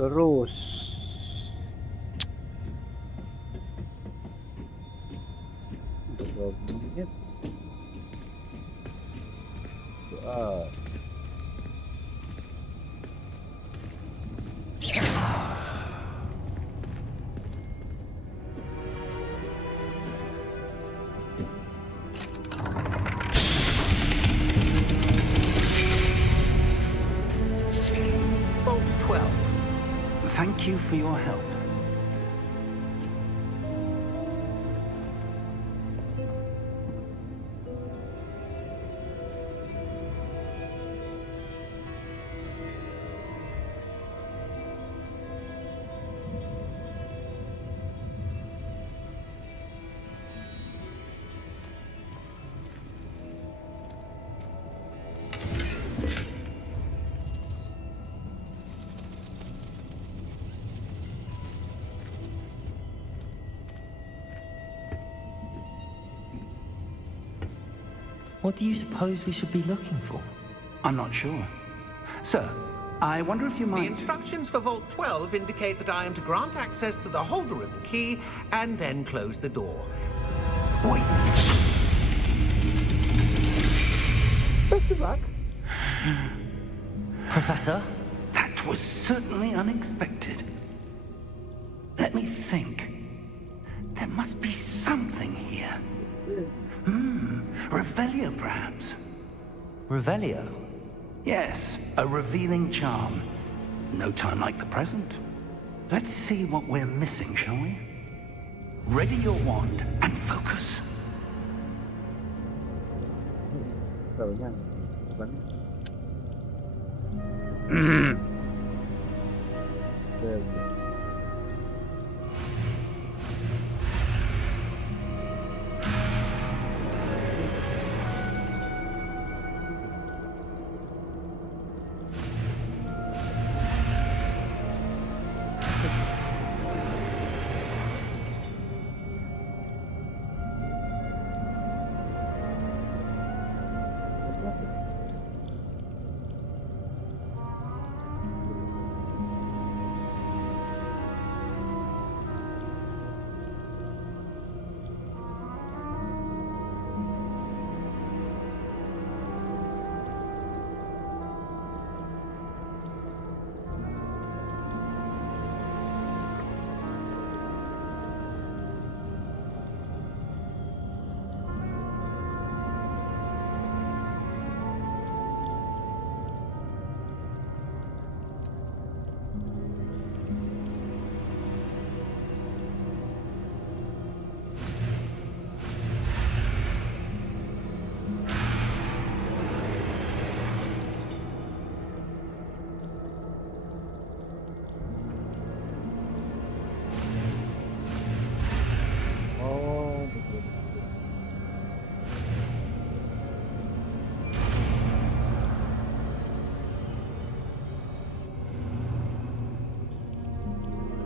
Terus. Udah 2 menit. Wah. Vault 12. Thank you for your help. What do you suppose we should be looking for? I'm not sure. Sir, I wonder if you The might... instructions for Vault 12 indicate that I am to grant access to the holder of the key and then close the door. Wait! Best of luck. Professor? That was certainly unexpected. Let me think. There must be something here. Revelio, perhaps? Revelio? Yes, a revealing charm. No time like the present. Let's see what we're missing, shall we? Ready your wand and focus. Taruhnya. Bukan.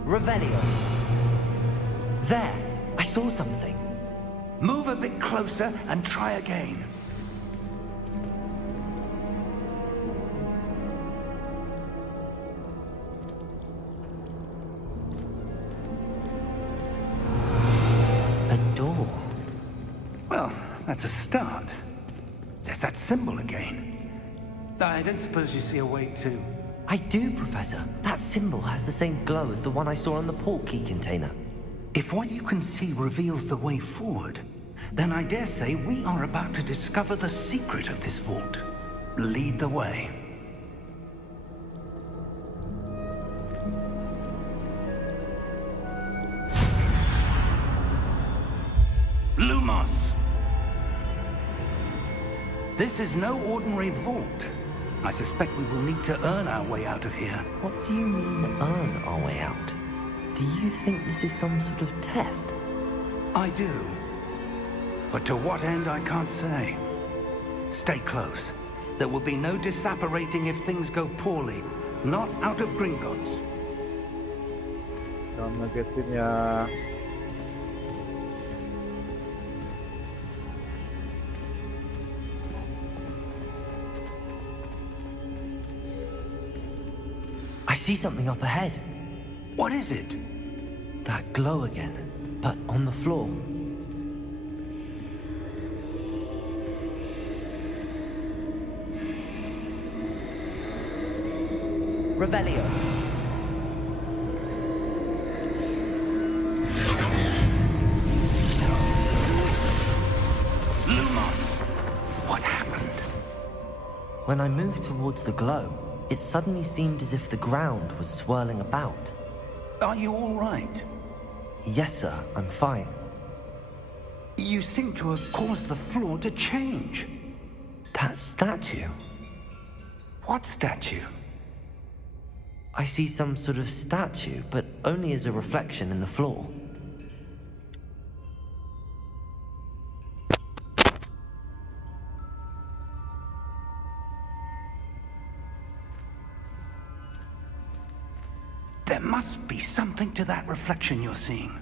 Revelio. There! I saw something. Move a bit closer and try again. A door. Well, that's a start. There's that symbol again. I don't suppose you see a way to... I do, Professor. That symbol has the same glow as the one I saw on the port key container. If what you can see reveals the way forward, then I dare say we are about to discover the secret of this vault. Lead the way. Lumos! This is no ordinary vault. I suspect we will need to earn our way out of here. What do you mean, earn our way out? Do you think this is some sort of test? I do. But to what end, I can't say. Stay close. There will be no disapparating if things go poorly. Not out of Gringotts. Jangan ngagetin ya. I see something up ahead. What is it? That glow again, but on the floor. Revelio. Lumos! What happened? When I moved towards the glow, it suddenly seemed as if the ground was swirling about. Are you all right? Yes, sir, I'm fine. You seem to have caused the floor to change. That statue? What statue? I see some sort of statue, but only as a reflection in the floor. There must be something to that reflection you're seeing.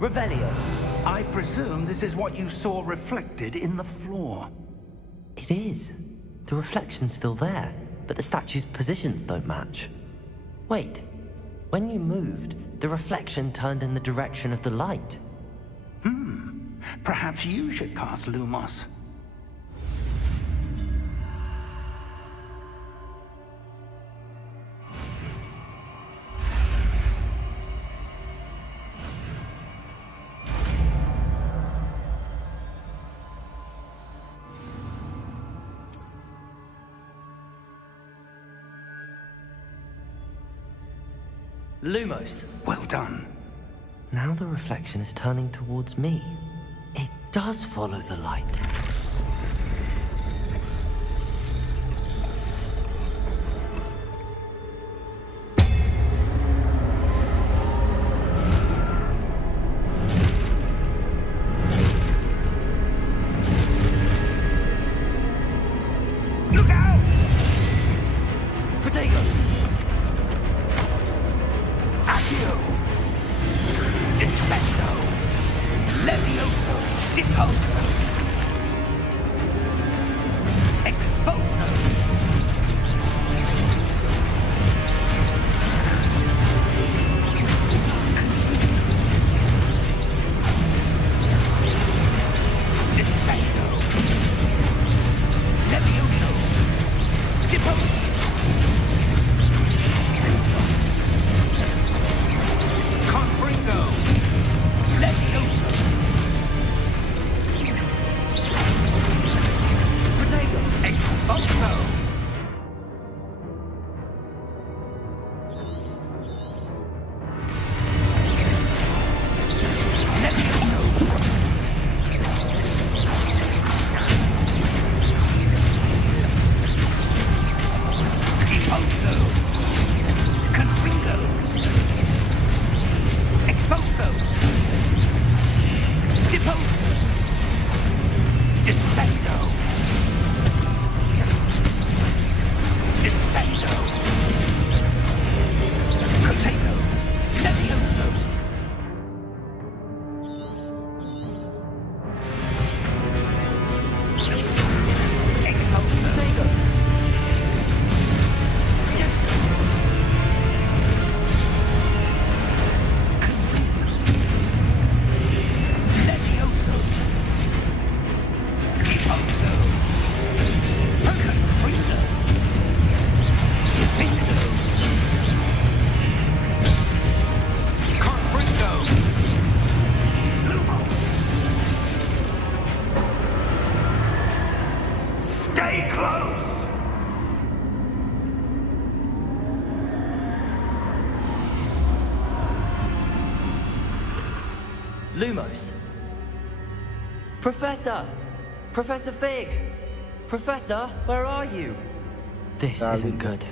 Revelio. I presume this is what you saw reflected in the floor. It is. The reflection's still there, but the statue's positions don't match. Wait. When you moved, the reflection turned in the direction of the light. Perhaps you should cast Lumos. Lumos. Well done. Now the reflection is turning towards me. It does follow the light. Look out! Potato! Accio! Descendo! Levioso! Deposo! Exposo! Descendo! Levioso! Deposo! Confringo! Levioso! Potato! Exposo! Levioso! Deposo! Confringo! Exposo! Deposo! Descendo! Descendo! Potato! Levioso! Exposo! Levioso! Deposo! Confringo! Defendo! Confringo! Lumos! Stay close! Lumos. Professor! Professor Fig! Professor, where are you? This Darling. isn't good.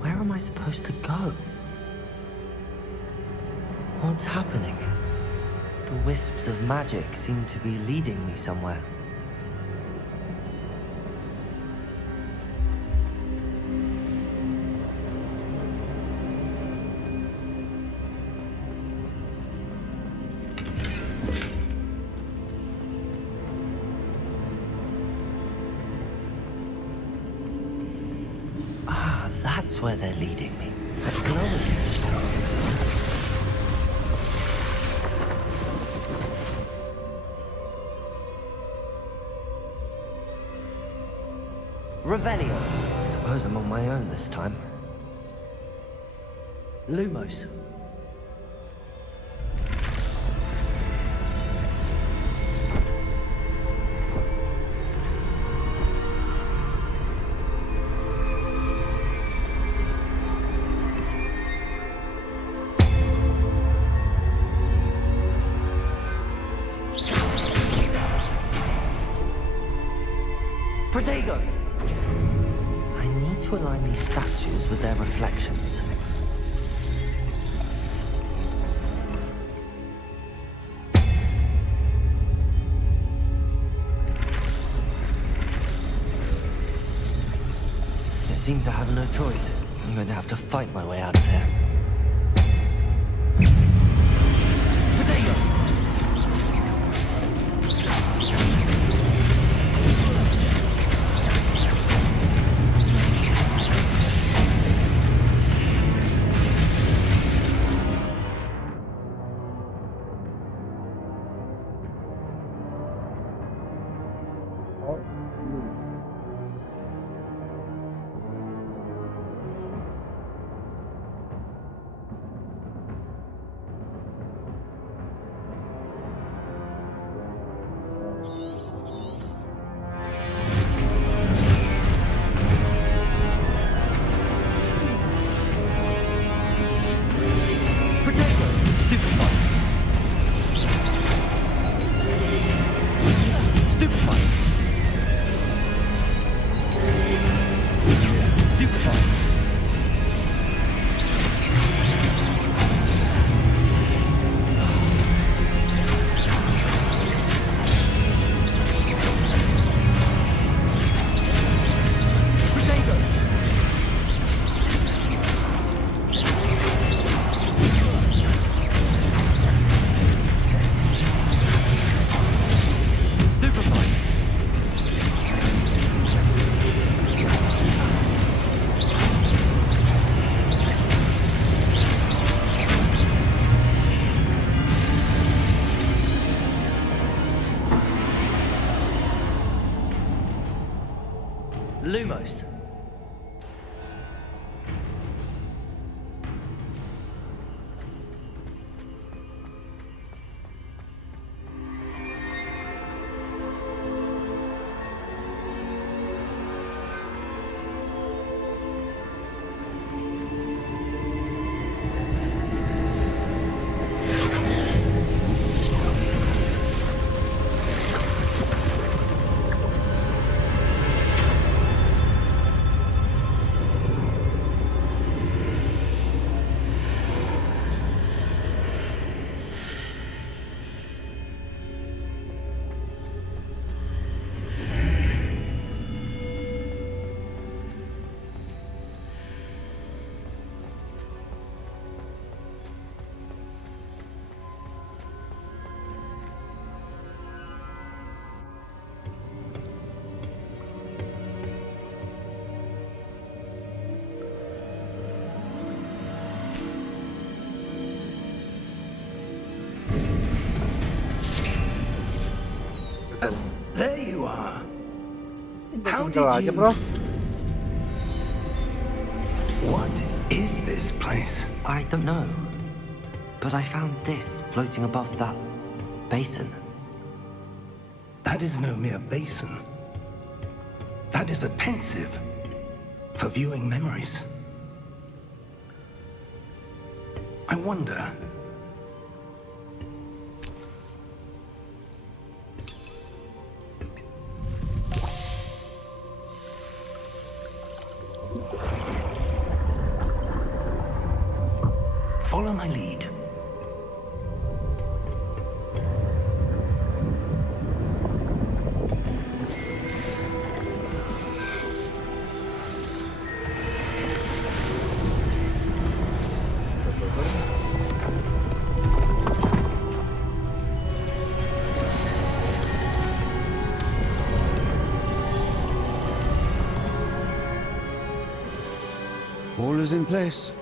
Where am I supposed to go? What's happening? The wisps of magic seem to be leading me somewhere. That's where they're leading me. That glow again. Revelio. I suppose I'm on my own this time. Lumos. Protego! I need to align these statues with their reflections. It seems I have no choice. I'm going to have to fight my way out of here. Protego! Lumos. There you are. How did Tinggal aja, you... bro. What is this place? I don't know. But I found this floating above that basin. That is no mere basin. That is a pensive for viewing memories. I wonder... Follow my lead. All is in place.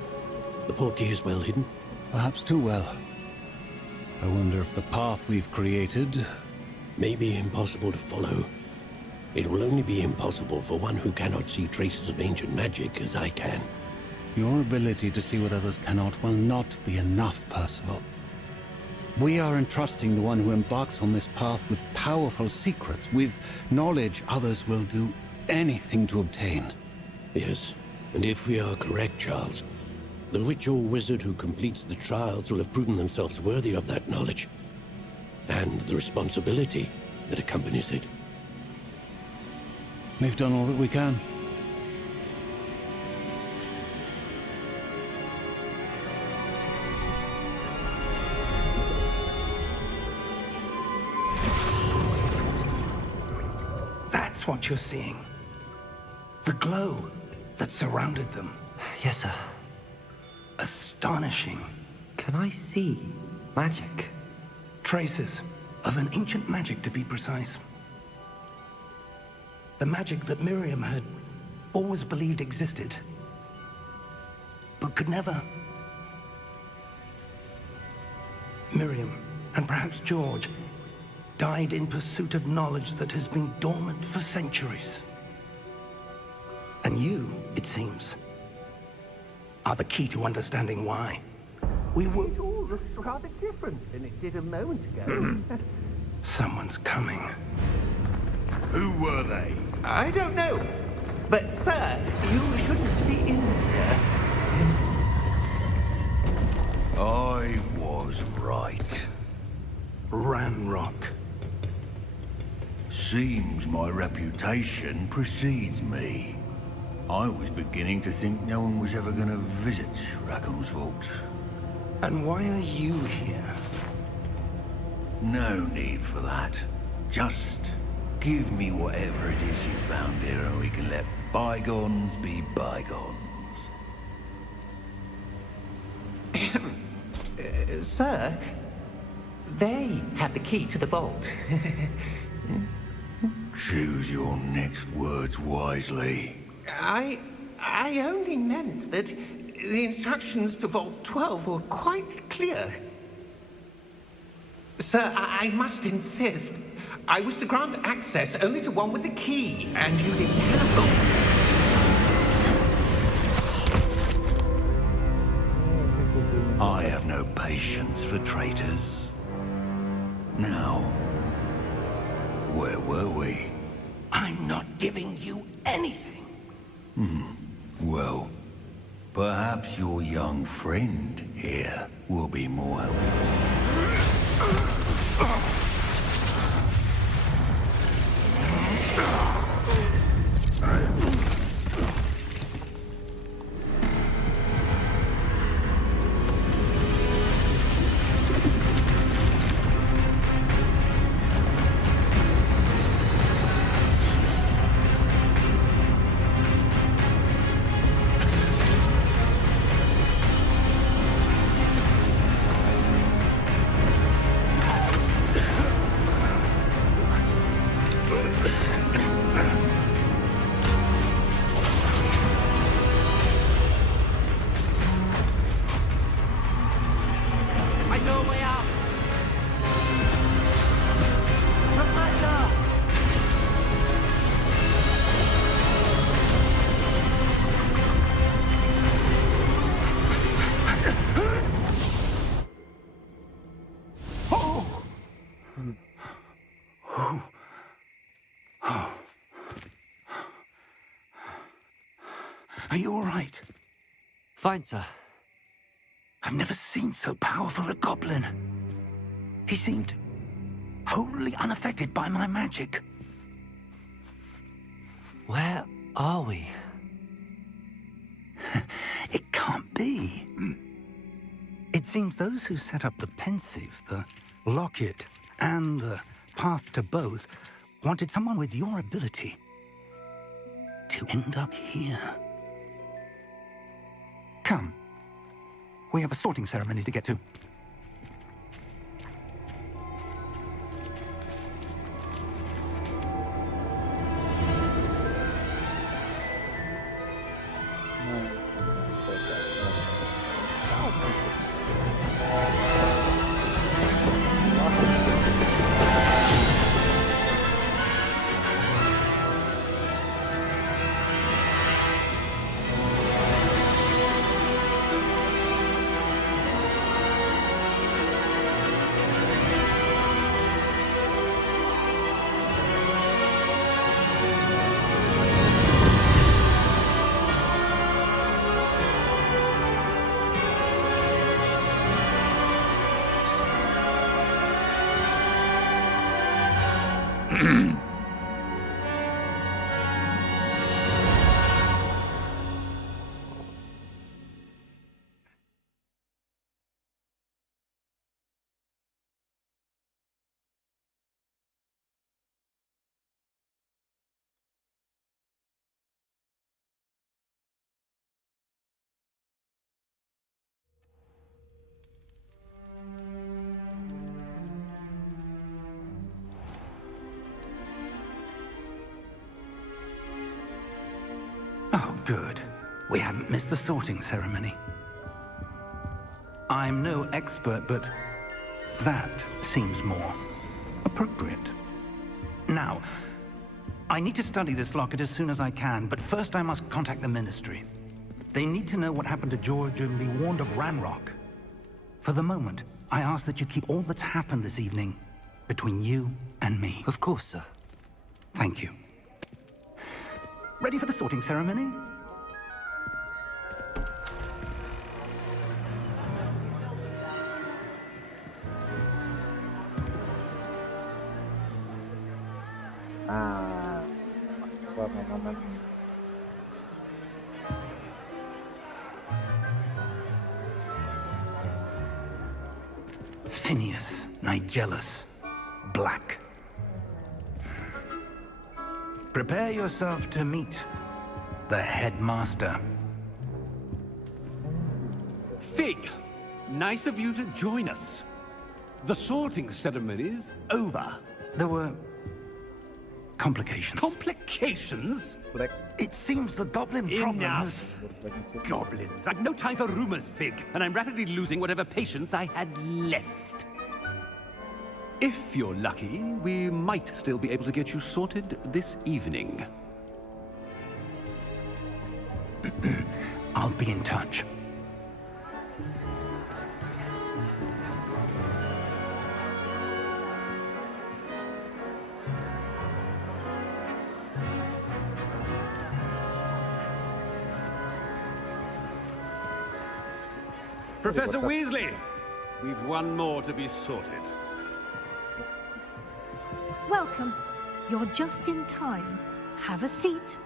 The portkey is well hidden. Perhaps too well. I wonder if the path we've created... May be impossible to follow. It will only be impossible for one who cannot see traces of ancient magic as I can. Your ability to see what others cannot will not be enough, Percival. We are entrusting the one who embarks on this path with powerful secrets, with knowledge others will do anything to obtain. Yes, and if we are correct, Charles, the witch or wizard who completes the trials will have proven themselves worthy of that knowledge, and the responsibility that accompanies it. We've done all that we can. That's what you're seeing. The glow that surrounded them. Yes, sir. Astonishing. Can I see magic? Traces of an ancient magic, to be precise. The magic that Miriam had always believed existed, but could never. Miriam, and perhaps George, died in pursuit of knowledge that has been dormant for centuries. And you, it seems, are the key to understanding why. We were... It all looks rather different than it did a moment ago. Someone's coming. Who were they? I don't know. But, sir, you shouldn't be in here. I was right. Ranrock. Seems my reputation precedes me. I was beginning to think no one was ever gonna visit Rackham's vault. And why are you here? No need for that. Just give me whatever it is you found here and we can let bygones be bygones. Sir, they had the key to the vault. Choose your next words wisely. I only meant that the instructions to Vault 12 were quite clear. Sir, I must insist. I was to grant access only to one with the key, and you didn't have them. I have no patience for traitors. Now, where were we? I'm not giving you anything. Well, perhaps your young friend here will be more helpful. I know a way out! Professor! Are you all right? Fine, sir. I've never seen so powerful a goblin. He seemed wholly unaffected by my magic. Where are we? It can't be. It seems those who set up the pensive, the locket, and the path to both wanted someone with your ability to end up here. Come. We have a sorting ceremony to get to. Good. We haven't missed the sorting ceremony. I'm no expert, but that seems more appropriate. Now, I need to study this locket as soon as I can, but first I must contact the Ministry. They need to know what happened to George and be warned of Ranrock. For the moment, I ask that you keep all that's happened this evening between you and me. Of course, sir. Thank you. Ready for the sorting ceremony? Pemahaman. Phineas, Nigellus, Black. Prepare yourself to meet the headmaster. Fig, nice of you to join us. The sorting ceremony's over. There were complications. Complications? Black. It seems the goblin problem has... Enough! Goblins. I've no time for rumors, Fig, and I'm rapidly losing whatever patience I had left. If you're lucky, we might still be able to get you sorted this evening. I'll be in touch. Professor Weasley, we've one more to be sorted. Welcome. You're just in time. Have a seat.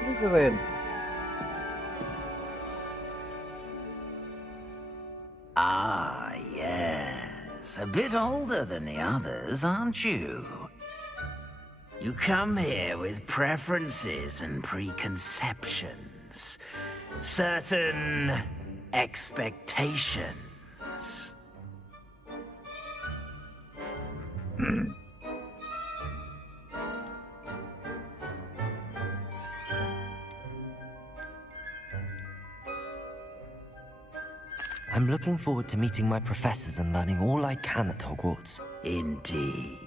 Slytherin. Ah, yes. A bit older than the others, aren't you? You come here with preferences and preconceptions. Certain expectations. I'm looking forward to meeting my professors and learning all I can at Hogwarts. Indeed.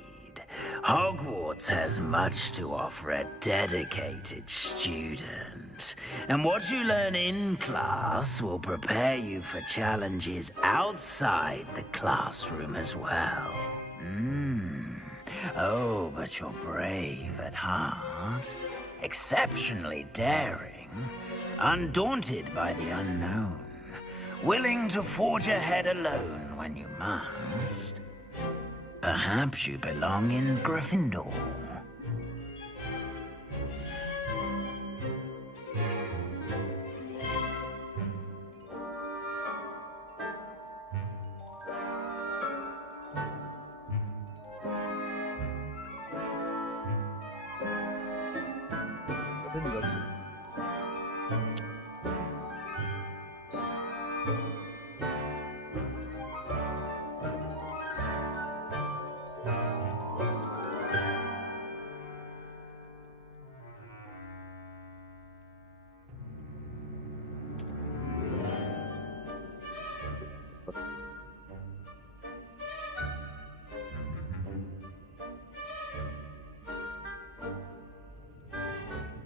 Hogwarts has much to offer a dedicated student. And what you learn in class will prepare you for challenges outside the classroom as well. Oh, but you're brave at heart. Exceptionally daring. Undaunted by the unknown. Willing to forge ahead alone when you must. Perhaps you belong in Gryffindor.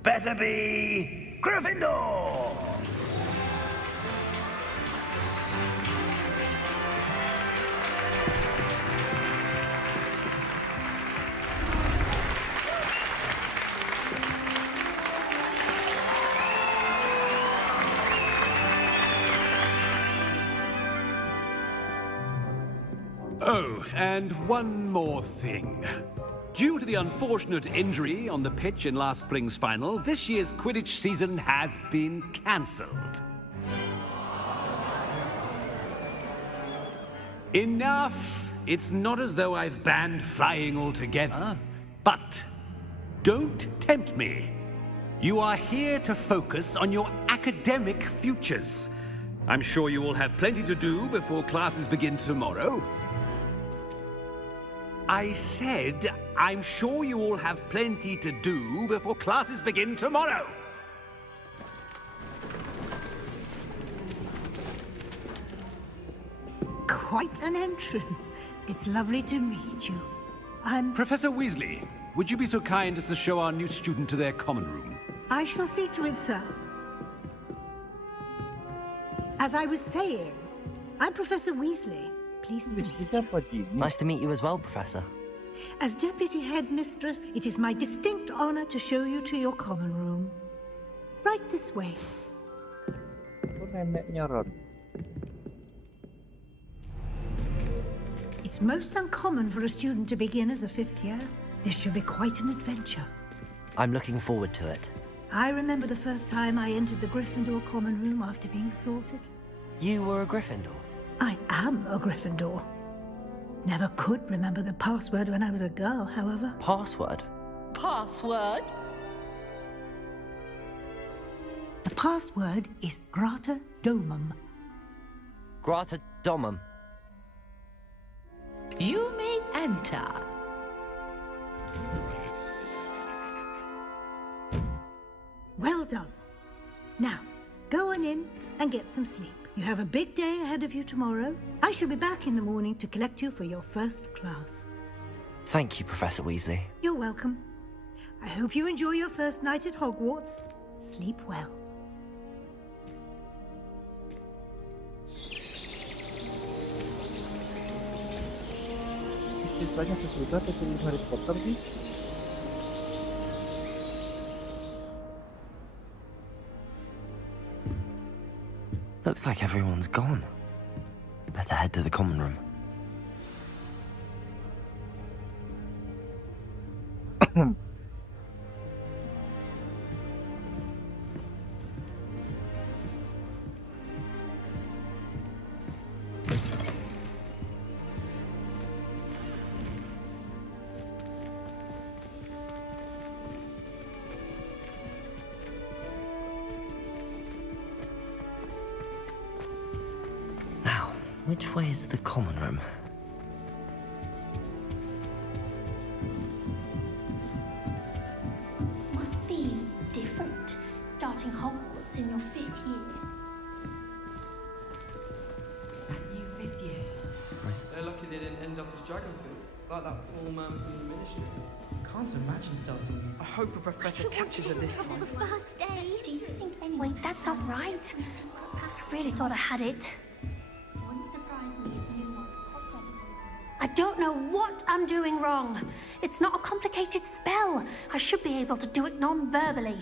Better be Gryffindor! Oh, and one more thing. Due to the unfortunate injury on the pitch in last spring's final, this year's Quidditch season has been cancelled. Enough! It's not as though I've banned flying altogether, but don't tempt me. You are here to focus on your academic futures. I'm sure you will have plenty to do before classes begin tomorrow. I said, I'm sure you all have plenty to do before classes begin tomorrow. Quite an entrance. It's lovely to meet you. Professor Weasley, would you be so kind as to show our new student to their common room? I shall see to it, sir. As I was saying, I'm Professor Weasley. Pleased to meet you. Siapa Jimmy? Nice to meet you as well, Professor. As Deputy Headmistress, it is my distinct honor to show you to your common room. Right this way. Itu neneknya Ron. It's most uncommon for a student to begin as a 5th year. This should be quite an adventure. I'm looking forward to it. I remember the first time I entered the Gryffindor common room after being sorted. You were a Gryffindor? I am a Gryffindor. Never could remember the password when I was a girl, however. Password? Password? The password is Grata Domum. Grata Domum. You may enter. Well done. Now, go on in and get some sleep. You have a big day ahead of you tomorrow. I shall be back in the morning to collect you for your first class. Thank you, Professor Weasley. You're welcome. I hope you enjoy your first night at Hogwarts. Sleep well. Ceritanya sesudah atau film Harry Potter sih? Looks like everyone's gone. Better head to the common room. Which way is the common room? Must be different, starting Hogwarts in your 5th year. That new 5th year. They're lucky they didn't end up as dragon food, like that poor man from the ministry. Can't imagine starting. I hope a professor catches her this time. The first day. Do you think anyone... Wait, that's not right. I really thought I had it. I don't know what I'm doing wrong. It's not a complicated spell. I should be able to do it non-verbally.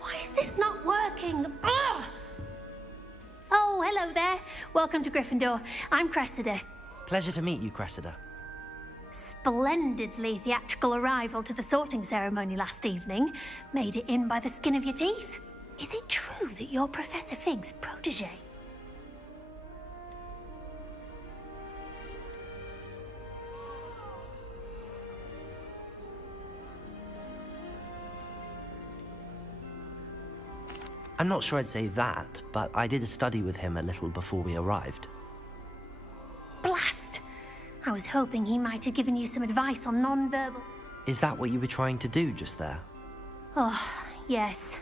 Why is this not working? Ugh! Oh, hello there. Welcome to Gryffindor. I'm Cressida. Pleasure to meet you, Cressida. Splendidly theatrical arrival to the sorting ceremony last evening. Made it in by the skin of your teeth. Is it true that you're Professor Fig's protege? I'm not sure I'd say that, but I did study with him a little before we arrived. Blast! I was hoping he might have given you some advice on non-verbal... Is that what you were trying to do just there? Oh, yes.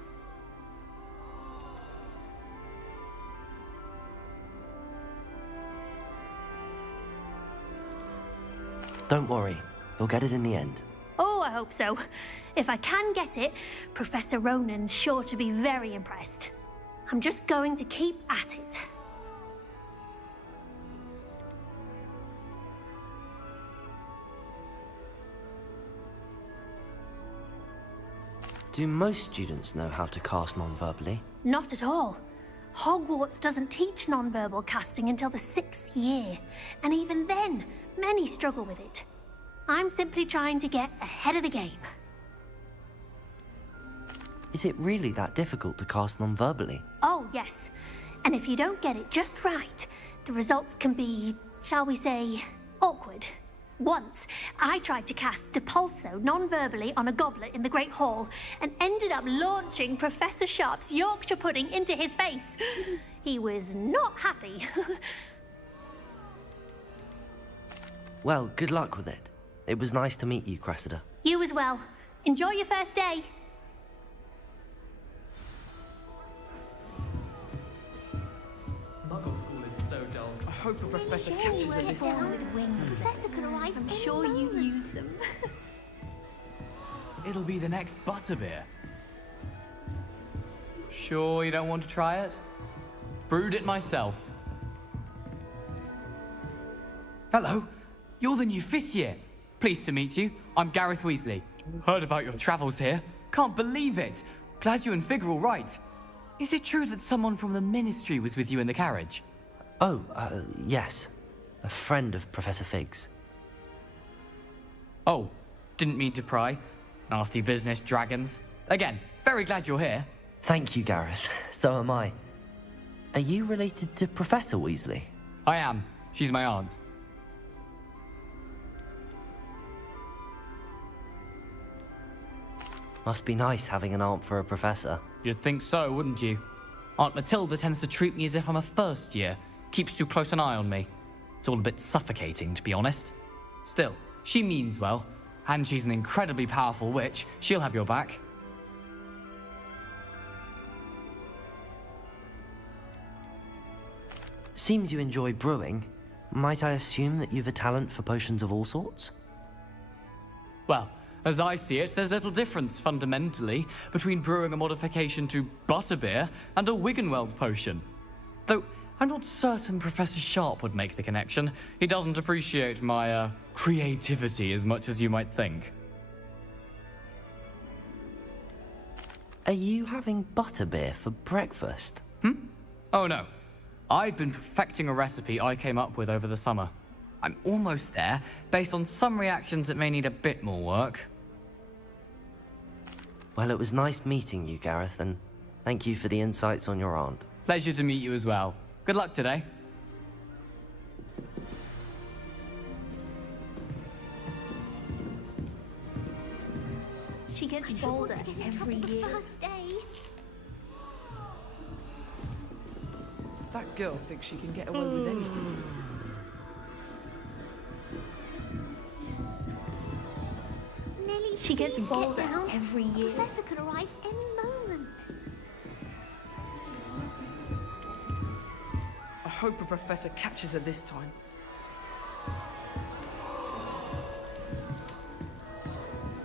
Don't worry, you'll get it in the end. Oh, I hope so. If I can get it, Professor Ronan's sure to be very impressed. I'm just going to keep at it. Do most students know how to cast non-verbally? Not at all. Hogwarts doesn't teach non-verbal casting until the 6th year. And even then, many struggle with it. I'm simply trying to get ahead of the game. Is it really that difficult to cast non-verbally? Oh, yes. And if you don't get it just right, the results can be, shall we say, awkward. Once, I tried to cast Depulso non-verbally on a goblet in the Great Hall and ended up launching Professor Sharp's Yorkshire pudding into his face. He was not happy. Well, good luck with it. It was nice to meet you, Cressida. You as well. Enjoy your first day. Muggle school is so dull. I hope a professor catches her this People time. with wings. Professor could arrive. I'm sure you use them. It'll be the next butterbeer. Sure you don't want to try it? Brewed it myself. Hello, you're the new 5th year. Pleased to meet you. I'm Gareth Weasley. Heard about your travels here. Can't believe it. Glad you and Fig are all right. Is it true that someone from the Ministry was with you in the carriage? Oh, yes. A friend of Professor Fig's. Oh, didn't mean to pry. Nasty business, dragons. Again, very glad you're here. Thank you, Gareth. So am I. Are you related to Professor Weasley? I am. She's my aunt. Must be nice having an aunt for a professor. You'd think so, wouldn't you? Aunt Matilda tends to treat me as if I'm a first year. Keeps too close an eye on me. It's all a bit suffocating, to be honest. Still, she means well. And she's an incredibly powerful witch. She'll have your back. Seems you enjoy brewing. Might I assume that you've a talent for potions of all sorts? Well, as I see it, there's little difference, fundamentally, between brewing a modification to butterbeer and a Wiggenweld potion. Though, I'm not certain Professor Sharp would make the connection. He doesn't appreciate my, creativity as much as you might think. Are you having butterbeer for breakfast? Oh no. I've been perfecting a recipe I came up with over the summer. I'm almost there, based on some reactions that may need a bit more work. Well, it was nice meeting you, Gareth, and thank you for the insights on your aunt. Pleasure to meet you as well. Good luck today. She gets bolder every year. That girl thinks she can get away with anything. Nelly, she gets bolder every year. Professor could arrive any moment. I hope a professor catches her this time.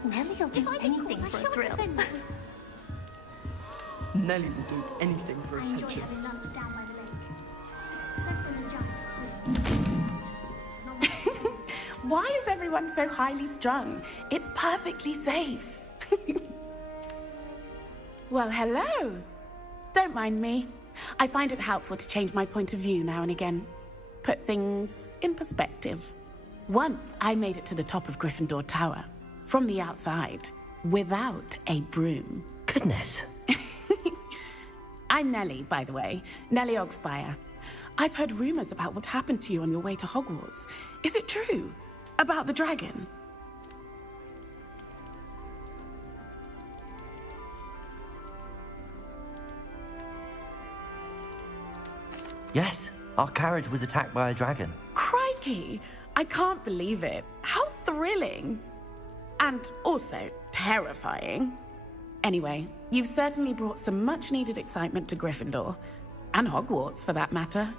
Nelly will do anything for a thrill. Nelly will do anything for attention. Why is everyone so highly strung? It's perfectly safe. Well, hello. Don't mind me. I find it helpful to change my point of view now and again. Put things in perspective. Once I made it to the top of Gryffindor Tower, from the outside, without a broom. Goodness. I'm Nellie, by the way. Nellie Ogspire. I've heard rumors about what happened to you on your way to Hogwarts. Is it true? About the dragon? Yes, our carriage was attacked by a dragon. Crikey! I can't believe it. How thrilling! And also terrifying. Anyway, you've certainly brought some much-needed excitement to Gryffindor. And Hogwarts, for that matter.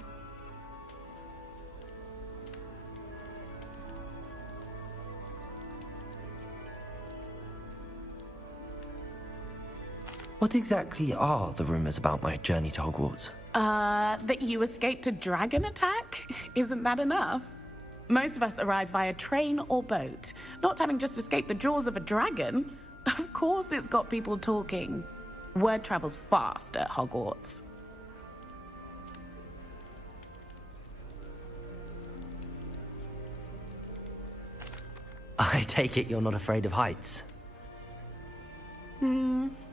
What exactly are the rumors about my journey to Hogwarts? That you escaped a dragon attack? Isn't that enough? Most of us arrive via train or boat. Not having just escaped the jaws of a dragon. Of course it's got people talking. Word travels fast at Hogwarts. I take it you're not afraid of heights.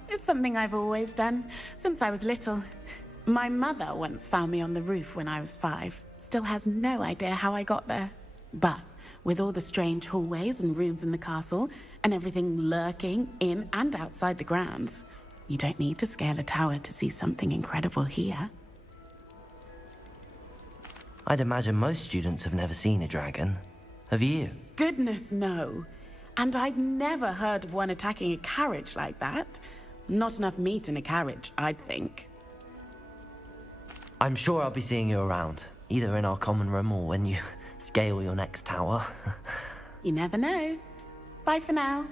It's something I've always done, since I was little. My mother once found me on the roof when I was 5. Still has no idea how I got there. But with all the strange hallways and rooms in the castle, and everything lurking in and outside the grounds, you don't need to scale a tower to see something incredible here. I'd imagine most students have never seen a dragon. Have you? Goodness, no. And I've never heard of one attacking a carriage like that. Not enough meat in a carriage, I'd think. I'm sure I'll be seeing you around, either in our common room or when you scale your next tower. You never know. Bye for now.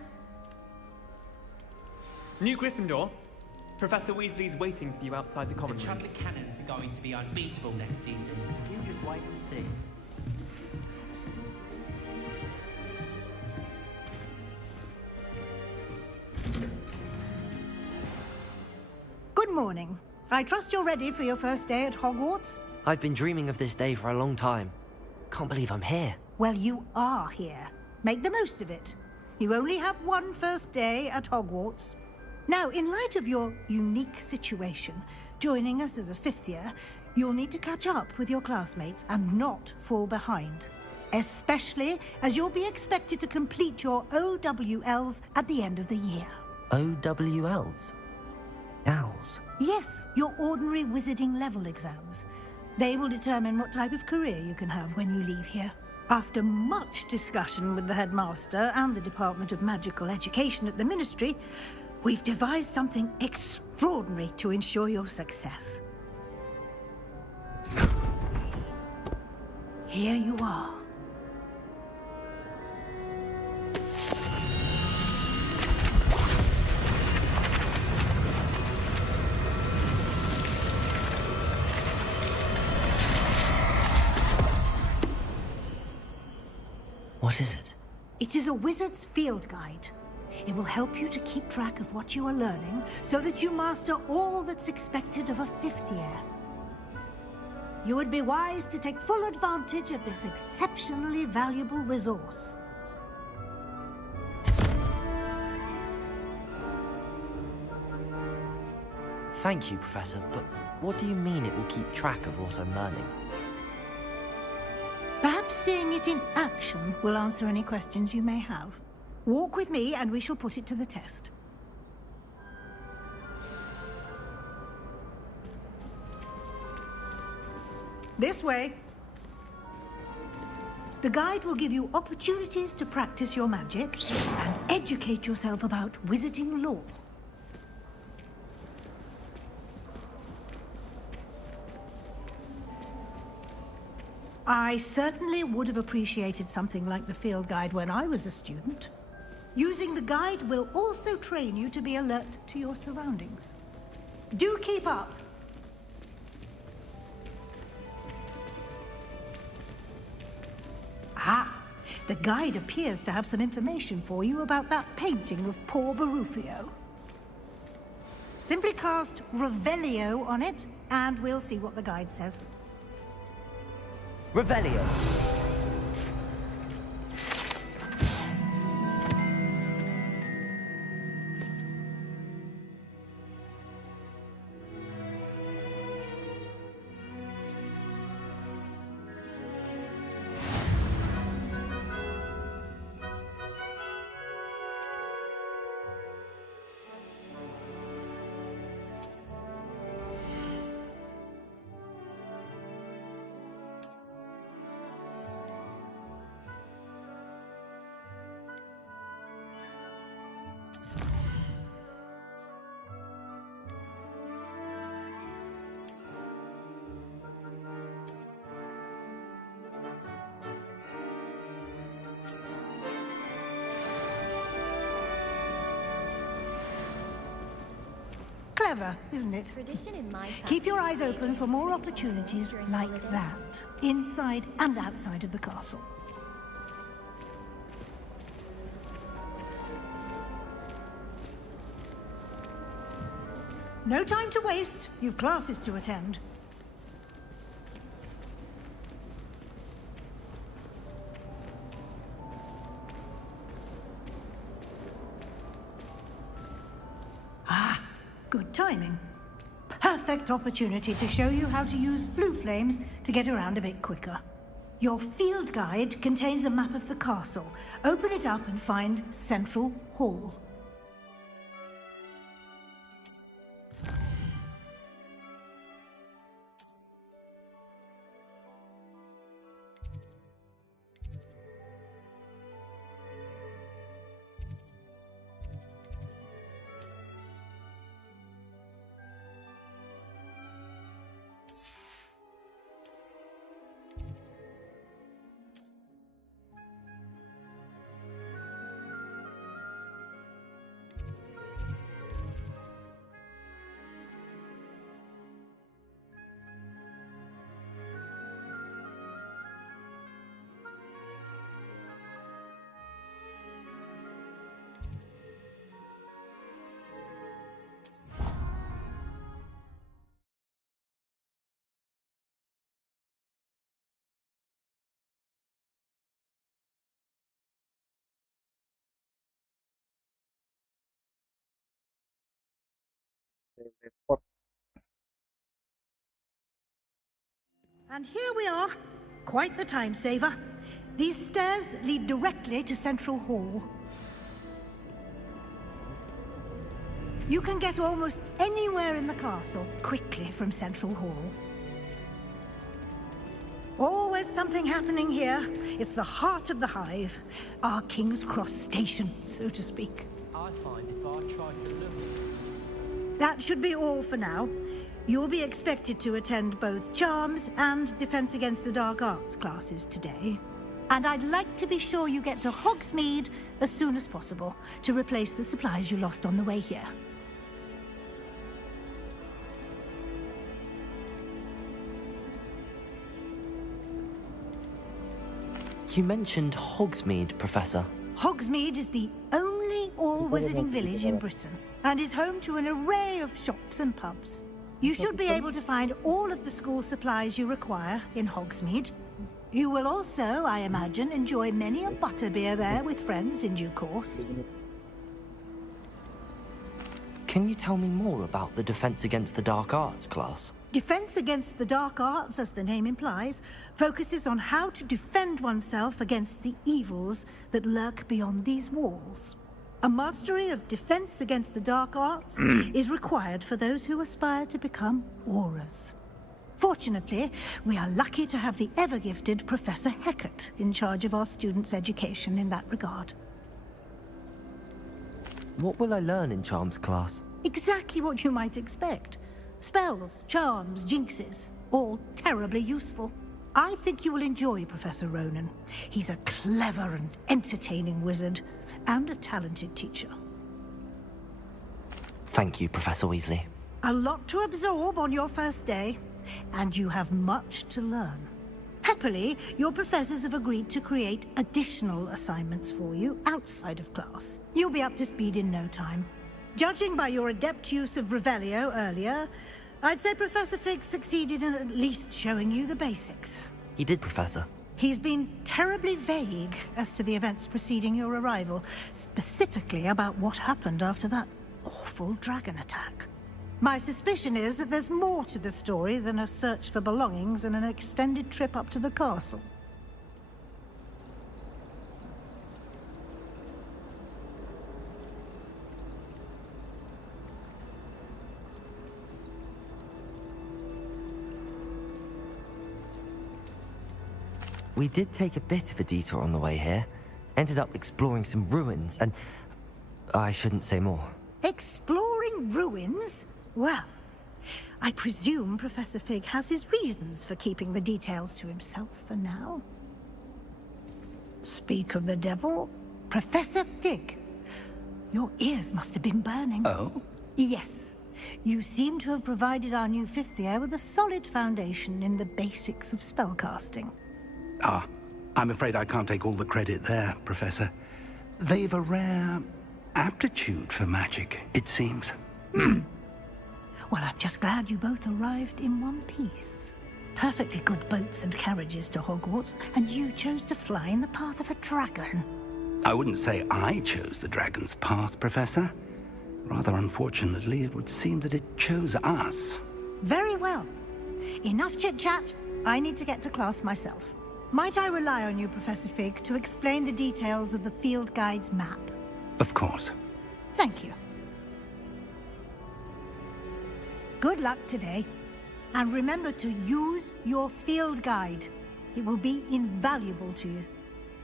New Gryffindor. Professor Weasley's waiting for you outside the common room. Chudley Cannons are going to be unbeatable next season. You just wait and see. Good morning. I trust you're ready for your first day at Hogwarts? I've been dreaming of this day for a long time. Can't believe I'm here. Well, you are here. Make the most of it. You only have one first day at Hogwarts. Now, in light of your unique situation, joining us as a fifth year, you'll need to catch up with your classmates and not fall behind. Especially as you'll be expected to complete your OWLs at the end of the year. OWLs? Owls? Yes, your ordinary wizarding level exams. They will determine what type of career you can have when you leave here. After much discussion with the headmaster and the Department of Magical Education at the Ministry, we've devised something extraordinary to ensure your success. Here you are. What is it? It is a wizard's field guide. It will help you to keep track of what you are learning so that you master all that's expected of a fifth year. You would be wise to take full advantage of this exceptionally valuable resource. Thank you, Professor, but what do you mean it will keep track of what I'm learning? Perhaps seeing it in action will answer any questions you may have. Walk with me and we shall put it to the test. This way. The guide will give you opportunities to practice your magic and educate yourself about wizarding lore. I certainly would have appreciated something like the field guide when I was a student. Using the guide will also train you to be alert to your surroundings. Do keep up! Ah, the guide appears to have some information for you about that painting of poor Barufio. Simply cast Revelio on it, and we'll see what the guide says. Revelio. Clever, isn't it? Keep your eyes open for more opportunities like that, inside and outside of the castle. No time to waste. You've classes to attend. Good timing. Perfect opportunity to show you how to use flue flames to get around a bit quicker. Your field guide contains a map of the castle. Open it up and find Central Hall. repot. And here we are. Quite the time saver. These stairs lead directly to Central Hall. You can get almost anywhere in the castle quickly from Central Hall. Always something happening here. It's the heart of the hive. Our King's Cross station, so to speak. I find if I try to look... That should be all for now. You'll be expected to attend both Charms and Defense Against the Dark Arts classes today. And I'd like to be sure you get to Hogsmeade as soon as possible to replace the supplies you lost on the way here. You mentioned Hogsmeade, Professor. Hogsmeade is the only all-wizarding village in Britain and is home to an array of shops and pubs. You should be able to find all of the school supplies you require in Hogsmeade. You will also, I imagine, enjoy many a butterbeer there with friends in due course. Can you tell me more about the Defense Against the Dark Arts class? Defense Against the Dark Arts, as the name implies, focuses on how to defend oneself against the evils that lurk beyond these walls. A mastery of Defense Against the Dark Arts is required for those who aspire to become Aurors. Fortunately, we are lucky to have the ever-gifted Professor Hecat in charge of our students' education in that regard. What will I learn in Charms class? Exactly what you might expect. Spells, charms, jinxes, all terribly useful. I think you will enjoy Professor Ronan. He's a clever and entertaining wizard, and a talented teacher. Thank you, Professor Weasley. A lot to absorb on your first day, and you have much to learn. Happily, your professors have agreed to create additional assignments for you outside of class. You'll be up to speed in no time. Judging by your adept use of Revelio earlier, I'd say Professor Fig succeeded in at least showing you the basics. He did, Professor. He's been terribly vague as to the events preceding your arrival, specifically about what happened after that awful dragon attack. My suspicion is that there's more to the story than a search for belongings and an extended trip up to the castle. We did take a bit of a detour on the way here. Ended up exploring some ruins and... I shouldn't say more. Exploring ruins? Well, I presume Professor Fig has his reasons for keeping the details to himself for now. Speak of the devil, Professor Fig. Your ears must have been burning. Oh? Yes. You seem to have provided our new fifth year with a solid foundation in the basics of spellcasting. Ah, I'm afraid I can't take all the credit there, Professor. They've a rare aptitude for magic, it seems. Well, I'm just glad you both arrived in one piece. Perfectly good boats and carriages to Hogwarts, and you chose to fly in the path of a dragon. I wouldn't say I chose the dragon's path, Professor. Rather unfortunately, it would seem that it chose us. Very well. Enough chit-chat. I need to get to class myself. Might I rely on you, Professor Fig, to explain the details of the field guide's map? Of course. Thank you. Good luck today. And remember to use your field guide. It will be invaluable to you.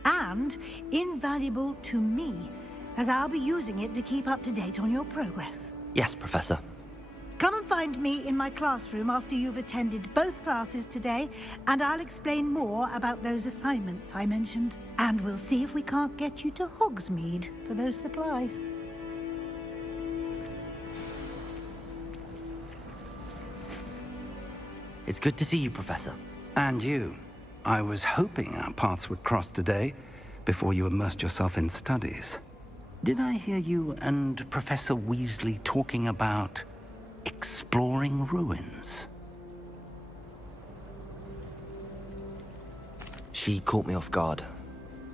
And invaluable to me, as I'll be using it to keep up to date on your progress. Yes, Professor. Come and find me in my classroom after you've attended both classes today, and I'll explain more about those assignments I mentioned. And we'll see if we can't get you to Hogsmeade for those supplies. It's good to see you, Professor. And you. I was hoping our paths would cross today, before you immersed yourself in studies. Did I hear you and Professor Weasley talking about exploring ruins? She caught me off guard.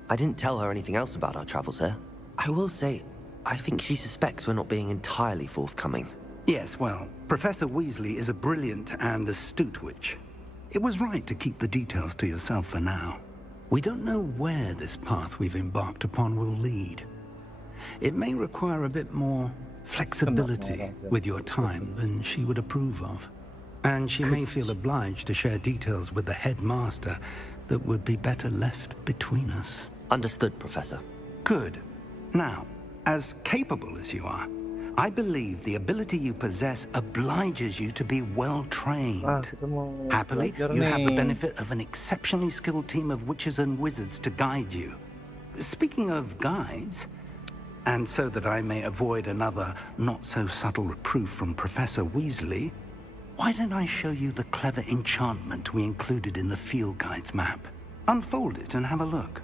I didn't tell her anything else about our travels here. I will say, I think she suspects we're not being entirely forthcoming. Yes, well, Professor Weasley is a brilliant and astute witch. It was right to keep the details to yourself for now. We don't know where this path we've embarked upon will lead. It may require a bit more flexibility with your time than she would approve of. And she may feel obliged to share details with the headmaster that would be better left between us. Understood, Professor. Good. Now, as capable as you are, I believe the ability you possess obliges you to be well-trained. Happily, you have the benefit of an exceptionally skilled team of witches and wizards to guide you. Speaking of guides, and so that I may avoid another not-so-subtle reproof from Professor Weasley, why don't I show you the clever enchantment we included in the field guide's map? Unfold it and have a look.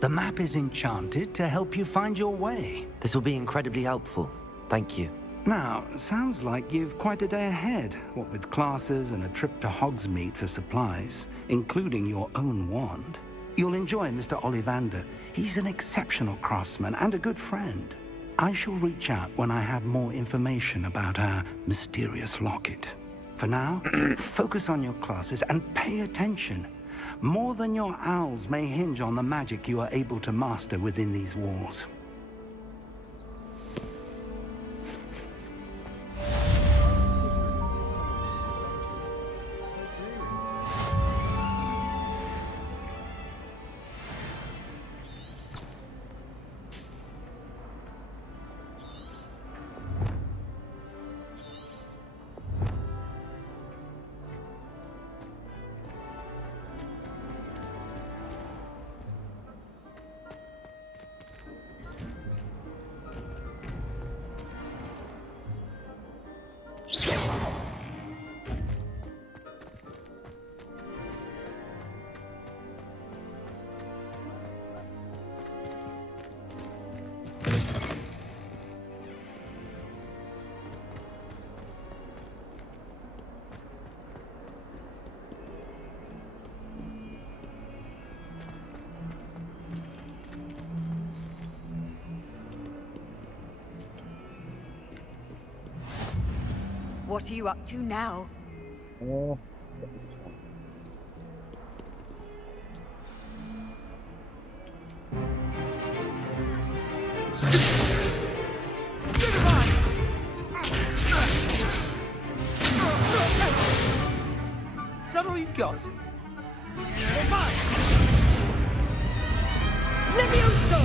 The map is enchanted to help you find your way. This will be incredibly helpful. Thank you. Now, sounds like you've quite a day ahead, what with classes and a trip to Hogsmeade for supplies, including your own wand. You'll enjoy Mr. Ollivander. He's an exceptional craftsman and a good friend. I shall reach out when I have more information about our mysterious locket. For now, focus on your classes and pay attention. More than your owls may hinge on the magic you are able to master within these walls. What are you up to now? Oh. Is that all you've got? Levioso!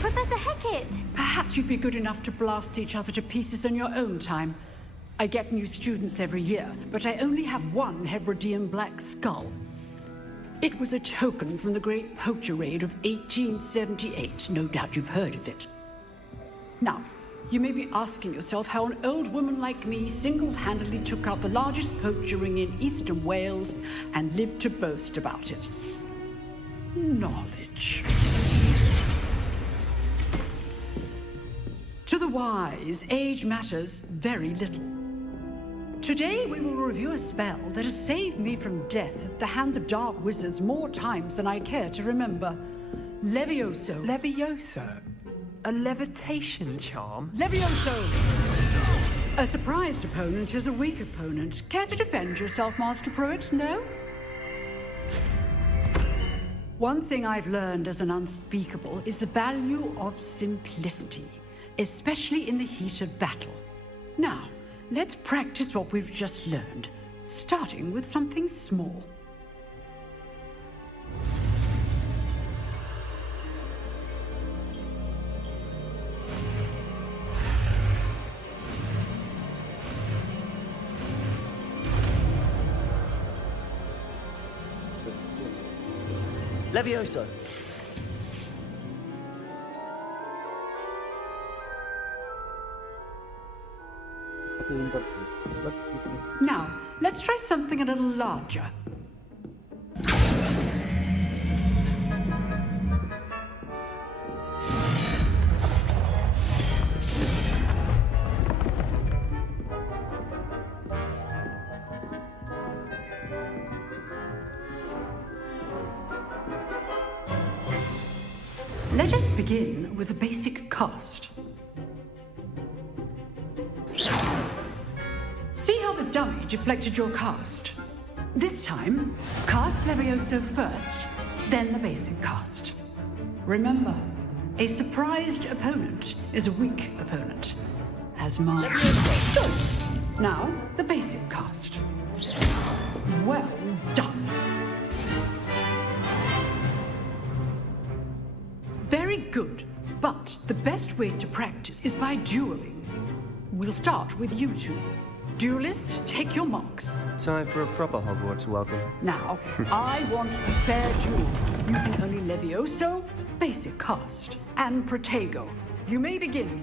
Professor Hecat! Perhaps you'd be good enough to blast each other to pieces on your own time. I get new students every year, but I only have one Hebridean black skull. It was a token from the Great Poacher Raid of 1878. No doubt you've heard of it. Now, you may be asking yourself how an old woman like me single-handedly took out the largest poacher ring in eastern Wales and lived to boast about it. Knowledge. To the wise, age matters very little. Today we will review a spell that has saved me from death at the hands of dark wizards more times than I care to remember. Levioso. Levioso? A levitation charm? Levioso! A surprised opponent is a weak opponent. Care to defend yourself, Master Pruitt? No? One thing I've learned as an unspeakable is the value of simplicity, especially in the heat of battle. Now, let's practice what we've just learned, starting with something small. Levioso. Now, let's try something a little larger. Let us begin with the basic cast. See how the dummy deflected your cast? This time, cast Levioso first, then the basic cast. Remember, a surprised opponent is a weak opponent. As Master. Good. Now, the basic cast. Well done. Very good, but the best way to practice is by dueling. We'll start with you two. Duelists, take your marks. Time for a proper Hogwarts welcome. Now, I want a fair duel, using only Levioso, basic cast, and Protego. You may begin.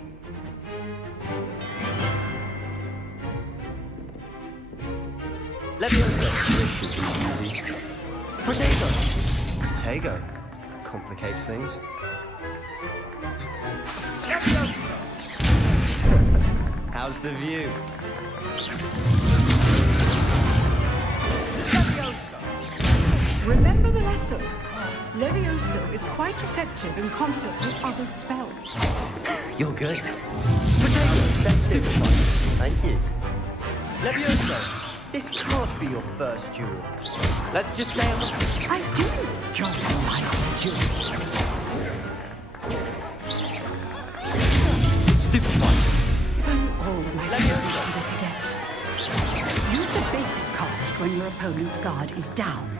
Levioso. This should be easy. Protego. Protego. Complicates things. How's the view? Remember the lesson. Levioso is quite effective in concert with other spells. You're good. Effective. Thank you. Levioso, this can't be your first duel. Let's just say I do enjoy my duel. Stupid one. If only all of my students do this again. Use the basic cast when your opponent's guard is down.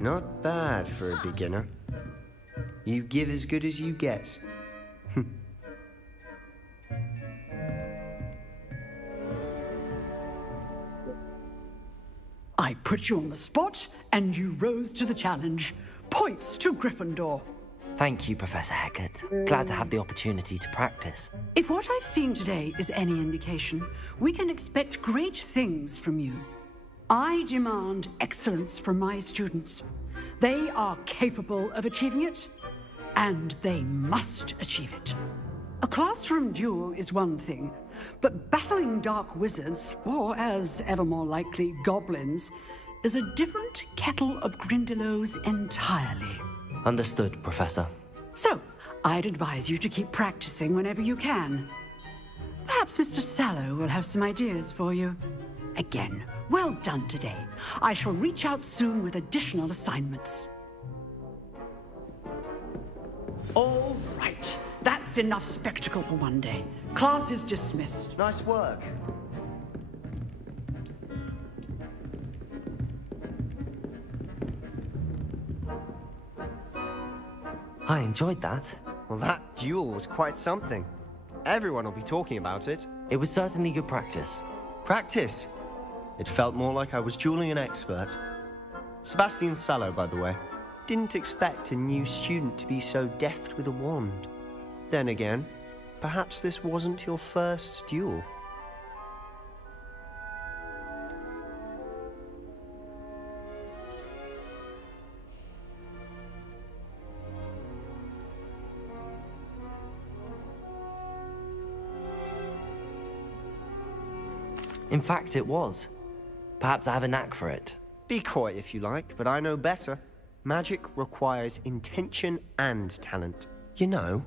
Not bad for a beginner. You give as good as you get. I put you on the spot, and you rose to the challenge. Points to Gryffindor. Thank you, Professor Hecat. Glad to have the opportunity to practice. If what I've seen today is any indication, we can expect great things from you. I demand excellence from my students. They are capable of achieving it, and they must achieve it. A classroom duel is one thing, but battling dark wizards, or as ever more likely, goblins, is a different kettle of Grindylows entirely. Understood, Professor. So, I'd advise you to keep practicing whenever you can. Perhaps Mr. Sallow will have some ideas for you. Again, well done today. I shall reach out soon with additional assignments. All right. That's enough spectacle for one day. Class is dismissed. Nice work. I enjoyed that. Well, that duel was quite something. Everyone will be talking about it. It was certainly good practice. Practice? It felt more like I was dueling an expert. Sebastian Sallow, by the way. Didn't expect a new student to be so deft with a wand. Then again, perhaps this wasn't your first duel. In fact, it was. Perhaps I have a knack for it. Be coy if you like, but I know better. Magic requires intention and talent. You know,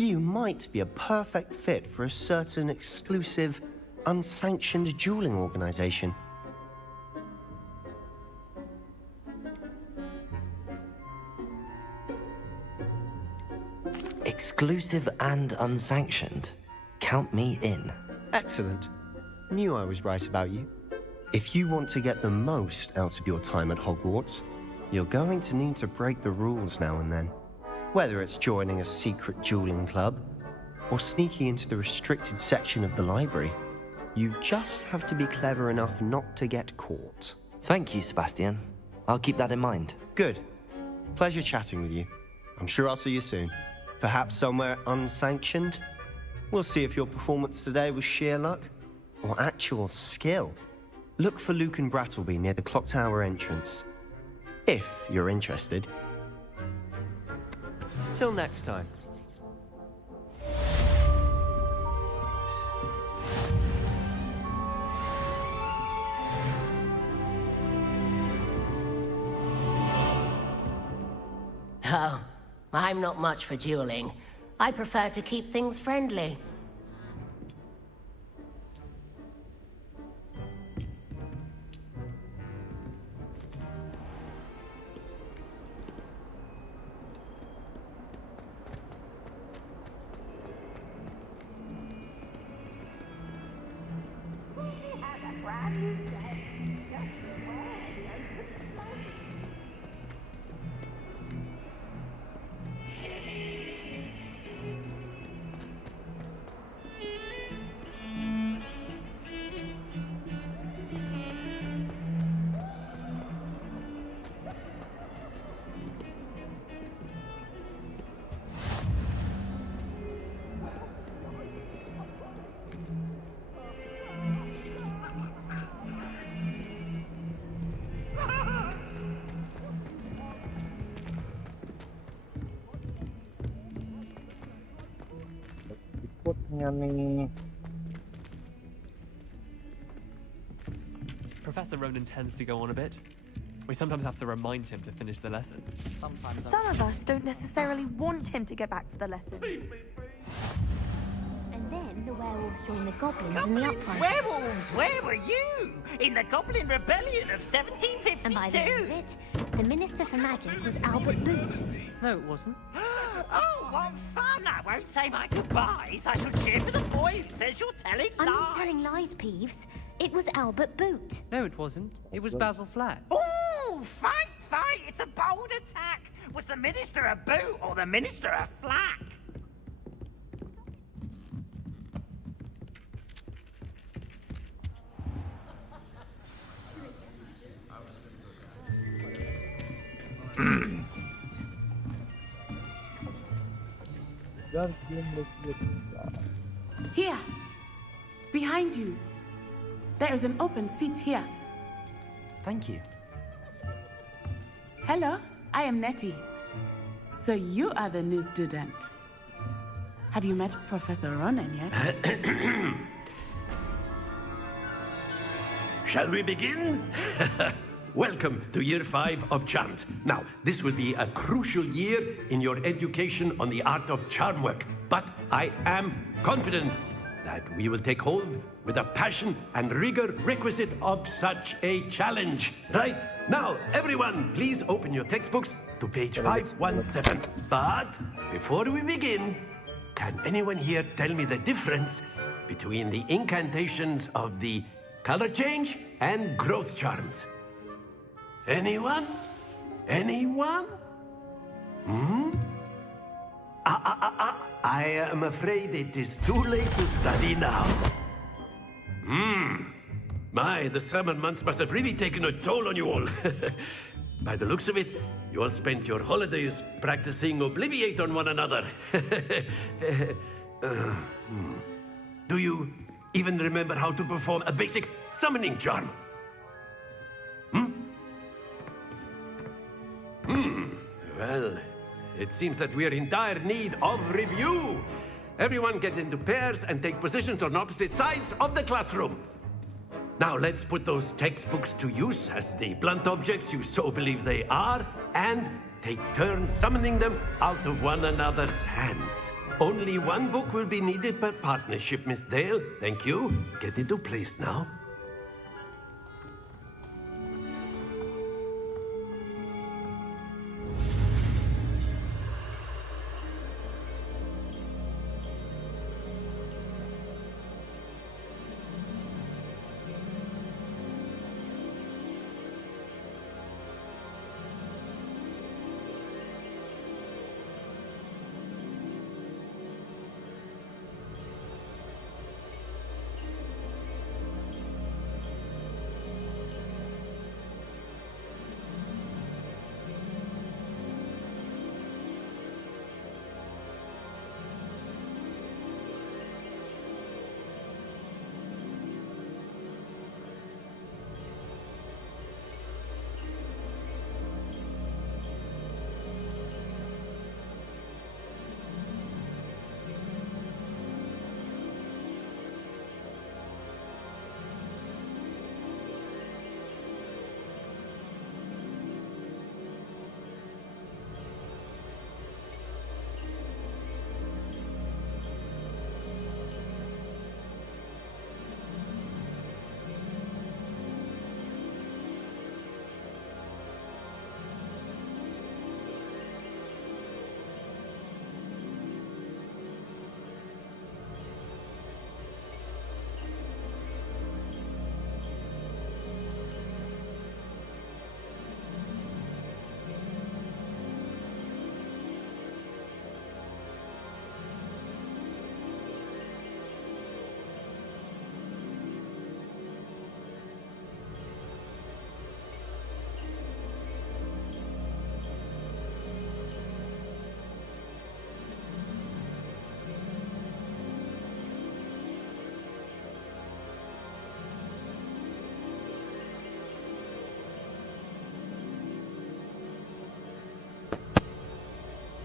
You might be a perfect fit for a certain exclusive, unsanctioned dueling organization. Exclusive and unsanctioned. Count me in. Excellent. Knew I was right about you. If you want to get the most out of your time at Hogwarts, you're going to need to break the rules now and then. Whether it's joining a secret dueling club, or sneaking into the restricted section of the library, you just have to be clever enough not to get caught. Thank you, Sebastian. I'll keep that in mind. Good. Pleasure chatting with you. I'm sure I'll see you soon. Perhaps somewhere unsanctioned? We'll see if your performance today was sheer luck or actual skill. Look for Luke and Brattleby near the clock tower entrance, if you're interested. Till next time. Oh, I'm not much for dueling. I prefer to keep things friendly. Ikutnya nih. Professor Ronan tends to go on a bit. We sometimes have to remind him to finish the lesson. Sometimes. Some of us don't necessarily want him to get back to the lesson. And then the werewolves joined the goblins in the uprising. Werewolves, where were you? In the Goblin Rebellion of 1752? And by the end of it, the Minister for Magic was Albert Boot. No, it wasn't. Oh, what fun! I won't say my goodbyes. I shall cheer for the boy who says you're telling lies. I'm not telling lies, Peeves. It was Albert Boot. No, it wasn't. It was Basil Flack. Oh, fight! It's a bold attack. Was the Minister a boot or the Minister a flack? Here. Behind you. There is an open seat here. Thank you. Hello, I am Nettie. So you are the new student. Have you met Professor Ronan yet? Shall we begin? Welcome to Year 5 of Charms. Now, this will be a crucial year in your education on the art of charm work. But I am confident that we will take hold with the passion and rigor requisite of such a challenge. Right, now, everyone, please open your textbooks to page 517. But before we begin, can anyone here tell me the difference between the incantations of the color change and growth charms? Anyone? Anyone? I am afraid it is too late to study now. My, the summer months must have really taken a toll on you all. By the looks of it, you all spent your holidays practicing Obliviate on one another. Do you even remember how to perform a basic summoning charm? Well, it seems that we are in dire need of review. Everyone get into pairs and take positions on opposite sides of the classroom. Now let's put those textbooks to use as the blunt objects you so believe they are, and take turns summoning them out of one another's hands. Only one book will be needed per partnership, Miss Dale. Thank you. Get into place now.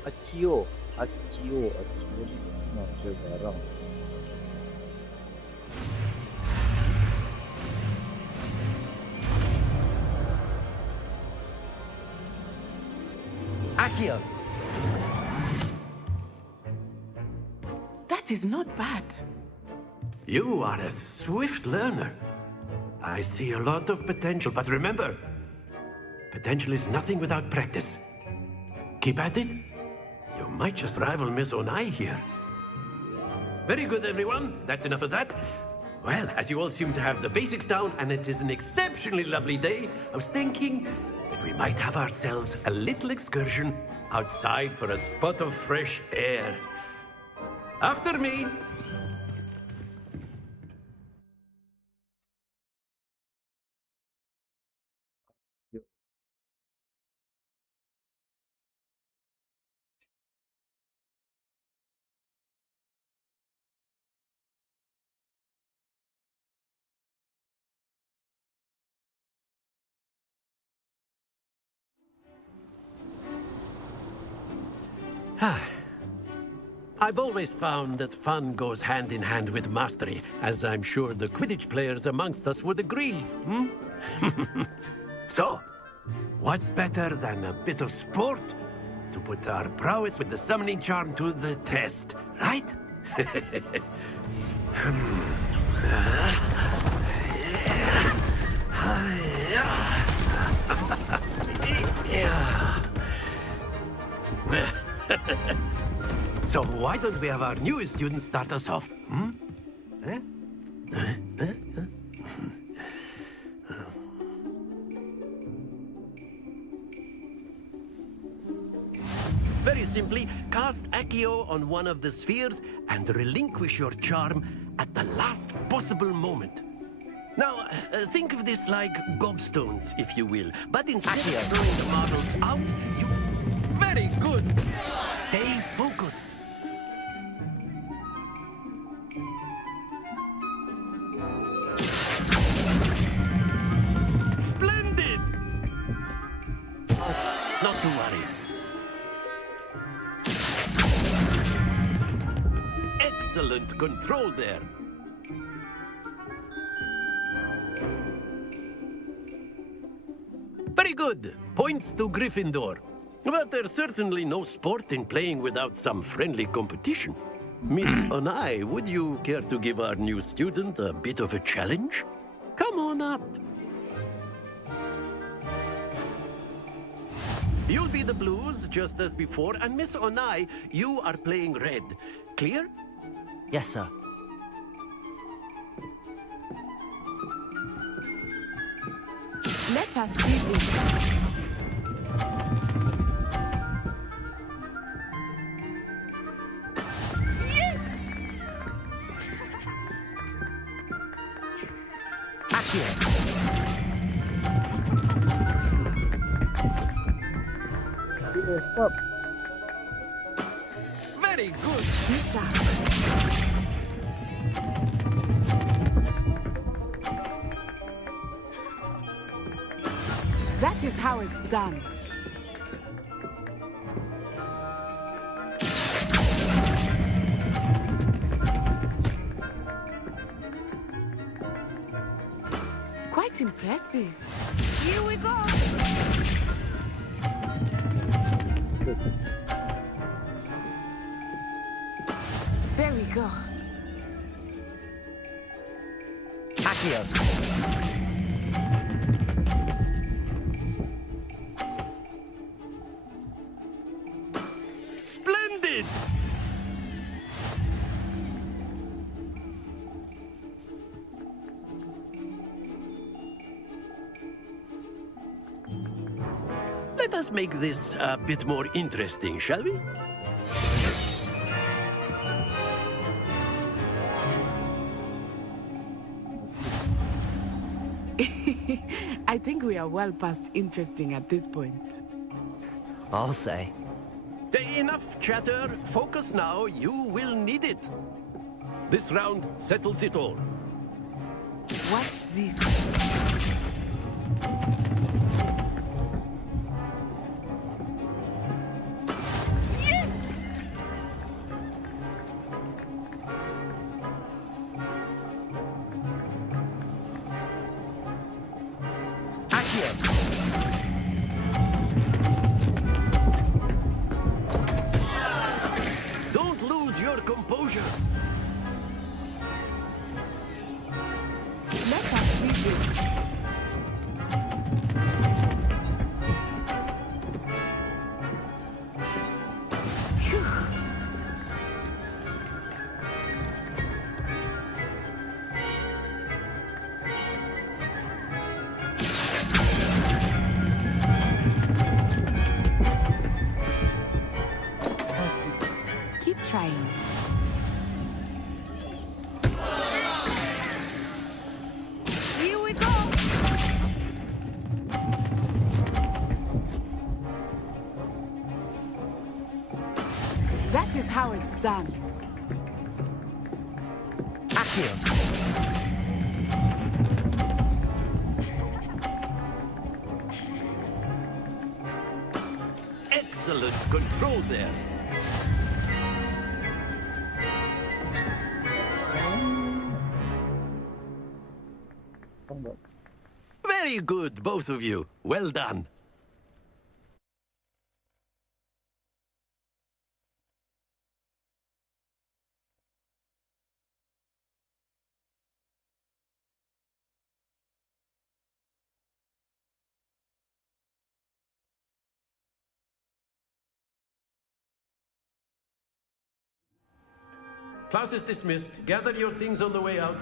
아치오 아치오는 그거랑 Akio! That is not bad. You are a swift learner. I see a lot of potential, but remember, potential is nothing without practice. Keep at it. You might just rival Miss Onai here. Very good, everyone. That's enough of that. Well, as you all seem to have the basics down, and it is an exceptionally lovely day, I was thinking that we might have ourselves a little excursion outside for a spot of fresh air. After me. I've always found that fun goes hand in hand with mastery, as I'm sure the Quidditch players amongst us would agree, hmm? So, what better than a bit of sport to put our prowess with the summoning charm to the test, right? So why don't we have our newest student start us off? Hmm? Very simply, cast Accio on one of the spheres and relinquish your charm at the last possible moment. Now, think of this like gobstones, if you will. But instead of throwing the marbles out, you... Very good! Stay focused. Splendid! Not to worry. Excellent control there. Very good. Points to Gryffindor. But there's certainly no sport in playing without some friendly competition. Miss Onai, would you care to give our new student a bit of a challenge? Come on up. You'll be the blues, just as before, and Miss Onai, you are playing red. Clear? Yes, sir. Let us see this. Stop. Very good. That is how it's done. Quite impressive. Here we go. There we go. Accio. Splendid! Let us make this a bit more interesting, shall we? I think we are well past interesting at this point. I'll say. Enough chatter. Focus now. You will need it. This round settles it all. Watch this. Don't lose your composure. Let us see this. Keep trying. Here we go. That is how it's done. Excellent control there. Very good, both of you. Well done. Class is dismissed. Gather your things on the way out.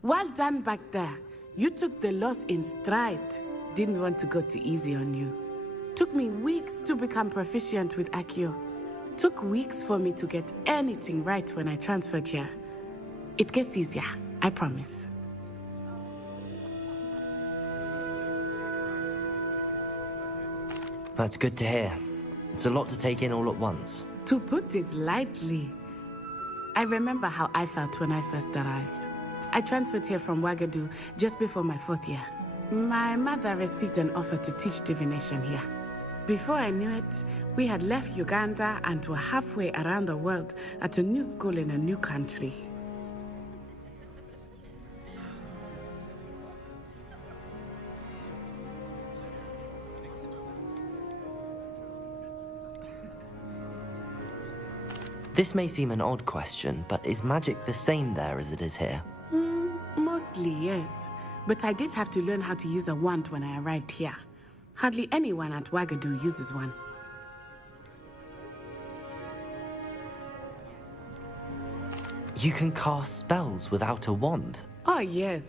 Well done back there. You took the loss in stride. Didn't want to go too easy on you. Took me weeks to become proficient with Accio. Took weeks for me to get anything right when I transferred here. It gets easier, I promise. That's good to hear. It's a lot to take in all at once. To put it lightly, I remember how I felt when I first arrived. I transferred here from Ouagadougou just before my 4th year. My mother received an offer to teach divination here. Before I knew it, we had left Uganda and were halfway around the world at a new school in a new country. This may seem an odd question, but is magic the same there as it is here? Mostly, yes. But I did have to learn how to use a wand when I arrived here. Hardly anyone at Wagadu uses one. You can cast spells without a wand? Oh, yes.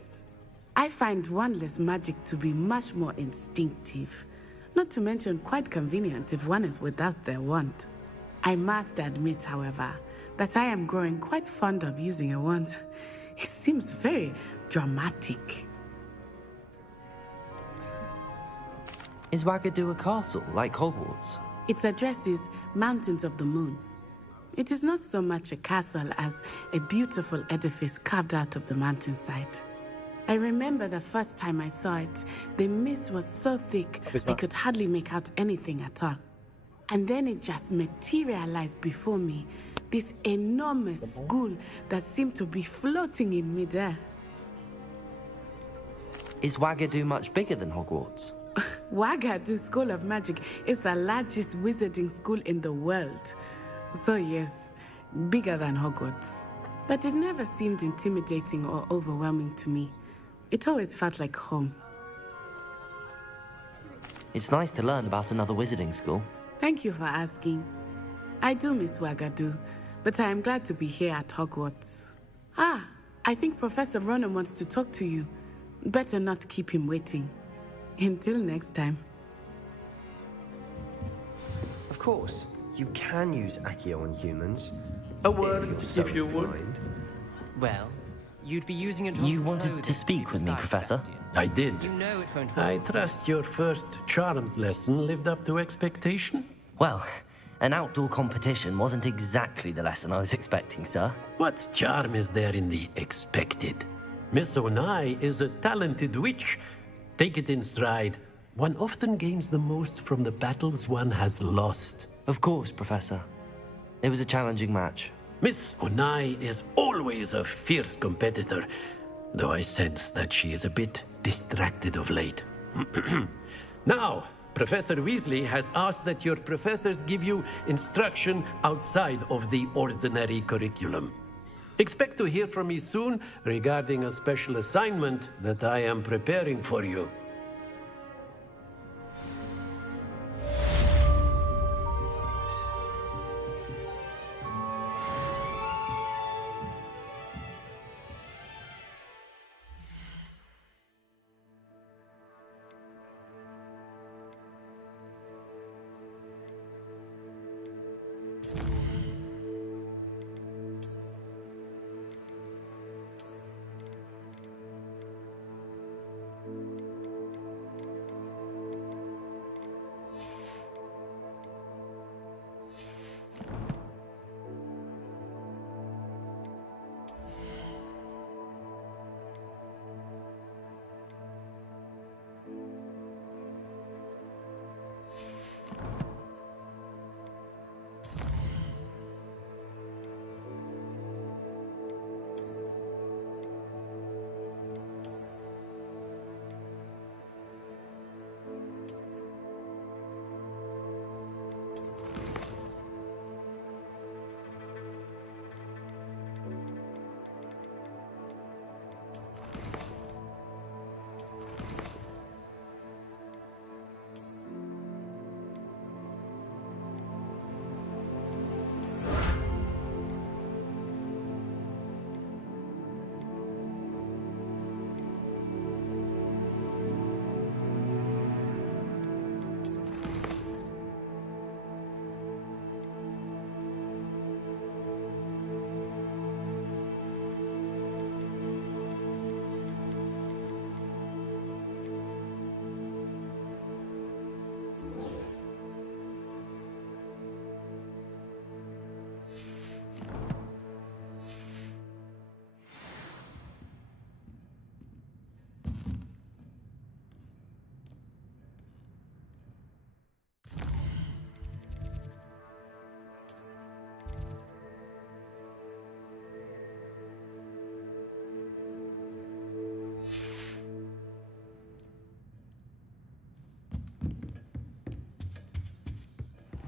I find wandless magic to be much more instinctive. Not to mention quite convenient if one is without their wand. I must admit, however, that I am growing quite fond of using a wand. It seems very dramatic. Is Wagadu a castle, like Hogwarts? Its address is Mountains of the Moon. It is not so much a castle as a beautiful edifice carved out of the mountainside. I remember the first time I saw it, the mist was so thick I could hardly make out anything at all. And then it just materialized before me, this enormous school that seemed to be floating in midair. Is Wagadu much bigger than Hogwarts? Wagadu School of Magic is the largest wizarding school in the world. So yes, bigger than Hogwarts. But it never seemed intimidating or overwhelming to me. It always felt like home. It's nice to learn about another wizarding school. Thank you for asking. I do miss Wagadu, but I am glad to be here at Hogwarts. Ah, I think Professor Ronan wants to talk to you. Better not keep him waiting. Until next time. Of course, you can use Accio on humans. A word if you would. Well, you'd be using it. You wanted to speak with me, Professor? I did. You know it won't work. I trust your first charms lesson lived up to expectation? Well, an outdoor competition wasn't exactly the lesson I was expecting, sir. What charm is there in the expected? Miss Onai is a talented witch. Take it in stride. One often gains the most from the battles one has lost. Of course, Professor. It was a challenging match. Miss Onai is always a fierce competitor, though I sense that she is a bit distracted of late. Now, Professor Weasley has asked that your professors give you instruction outside of the ordinary curriculum. Expect to hear from me soon regarding a special assignment that I am preparing for you.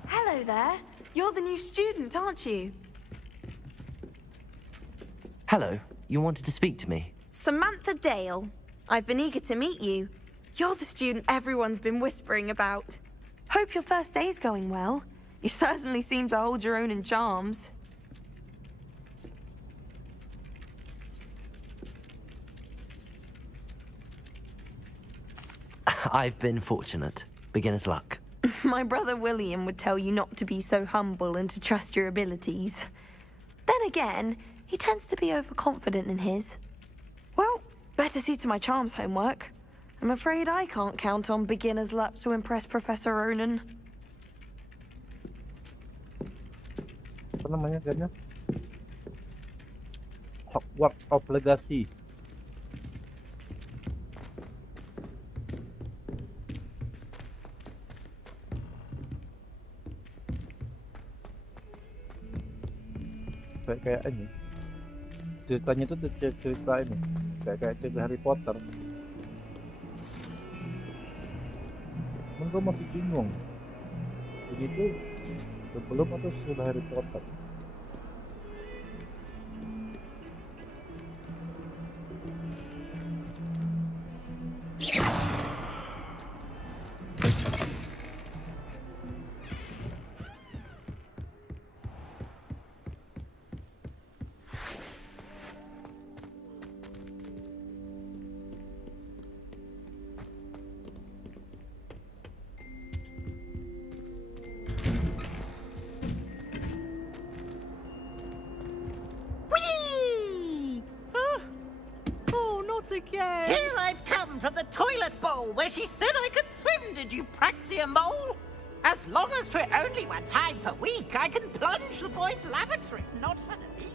Hello there. You're the new student, aren't you? Hello, you wanted to speak to me? Samantha Dale. I've been eager to meet you. You're the student everyone's been whispering about. Hope your first day's going well. You certainly seem to hold your own in charms. I've been fortunate. Beginner's luck. My brother William would tell you not to be so humble and to trust your abilities. Then again, he tends to be overconfident in his. Well, better see to my charms homework. I'm afraid I can't count on beginner's luck to impress Professor Ronan. Apa namanya gamenya? Hogwarts of Legacy. Kayak ini. Ceritanya tuh cerita ini. Kayak cerita Harry Potter. Gue masih bingung. Begitu sebelum atau sesudah Harry Potter? Again. Here I've come from the toilet bowl where she said I could swim, did you praxia mole? As long as 'twere only one time per week, I can plunge the boys' lavatory, not for the week.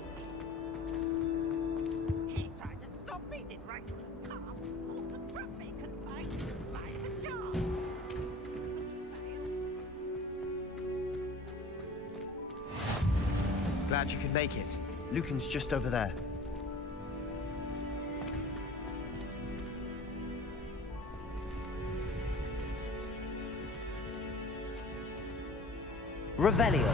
He tried to stop me, did right to his car, sought to trap me, confined inside a jar. Glad you could make it. Lucan's just over there. Revelio.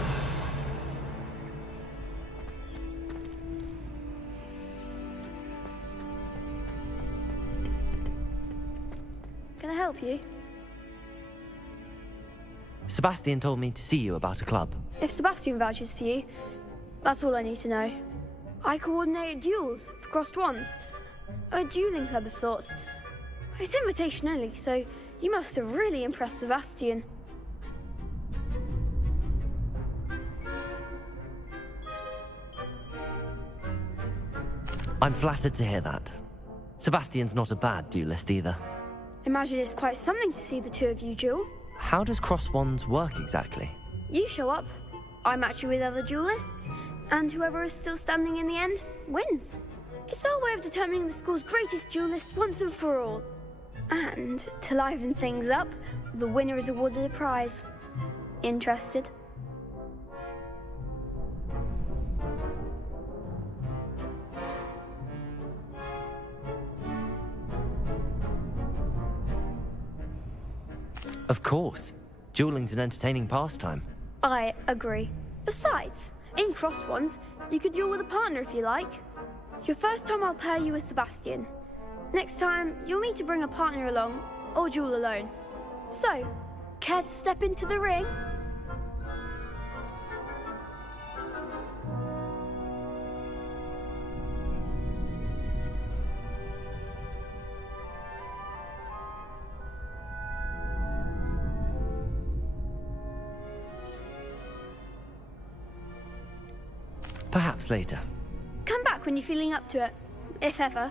Can I help you? Sebastian told me to see you about a club. If Sebastian vouches for you, that's all I need to know. I coordinate duels for crossed ones. A dueling club of sorts. It's invitation only, so you must have really impressed Sebastian. I'm flattered to hear that. Sebastian's not a bad duelist either. Imagine it's quite something to see the two of you duel. How does cross wands work exactly? You show up, I match you with other duelists, and whoever is still standing in the end wins. It's our way of determining the school's greatest duelist once and for all. And to liven things up, the winner is awarded a prize. Interested? Of course. Dueling's an entertaining pastime. I agree. Besides, in crossed ones, you could duel with a partner if you like. Your first time I'll pair you with Sebastian. Next time, you'll need to bring a partner along, or duel alone. So, care to step into the ring? Perhaps later. Come back when you're feeling up to it, if ever.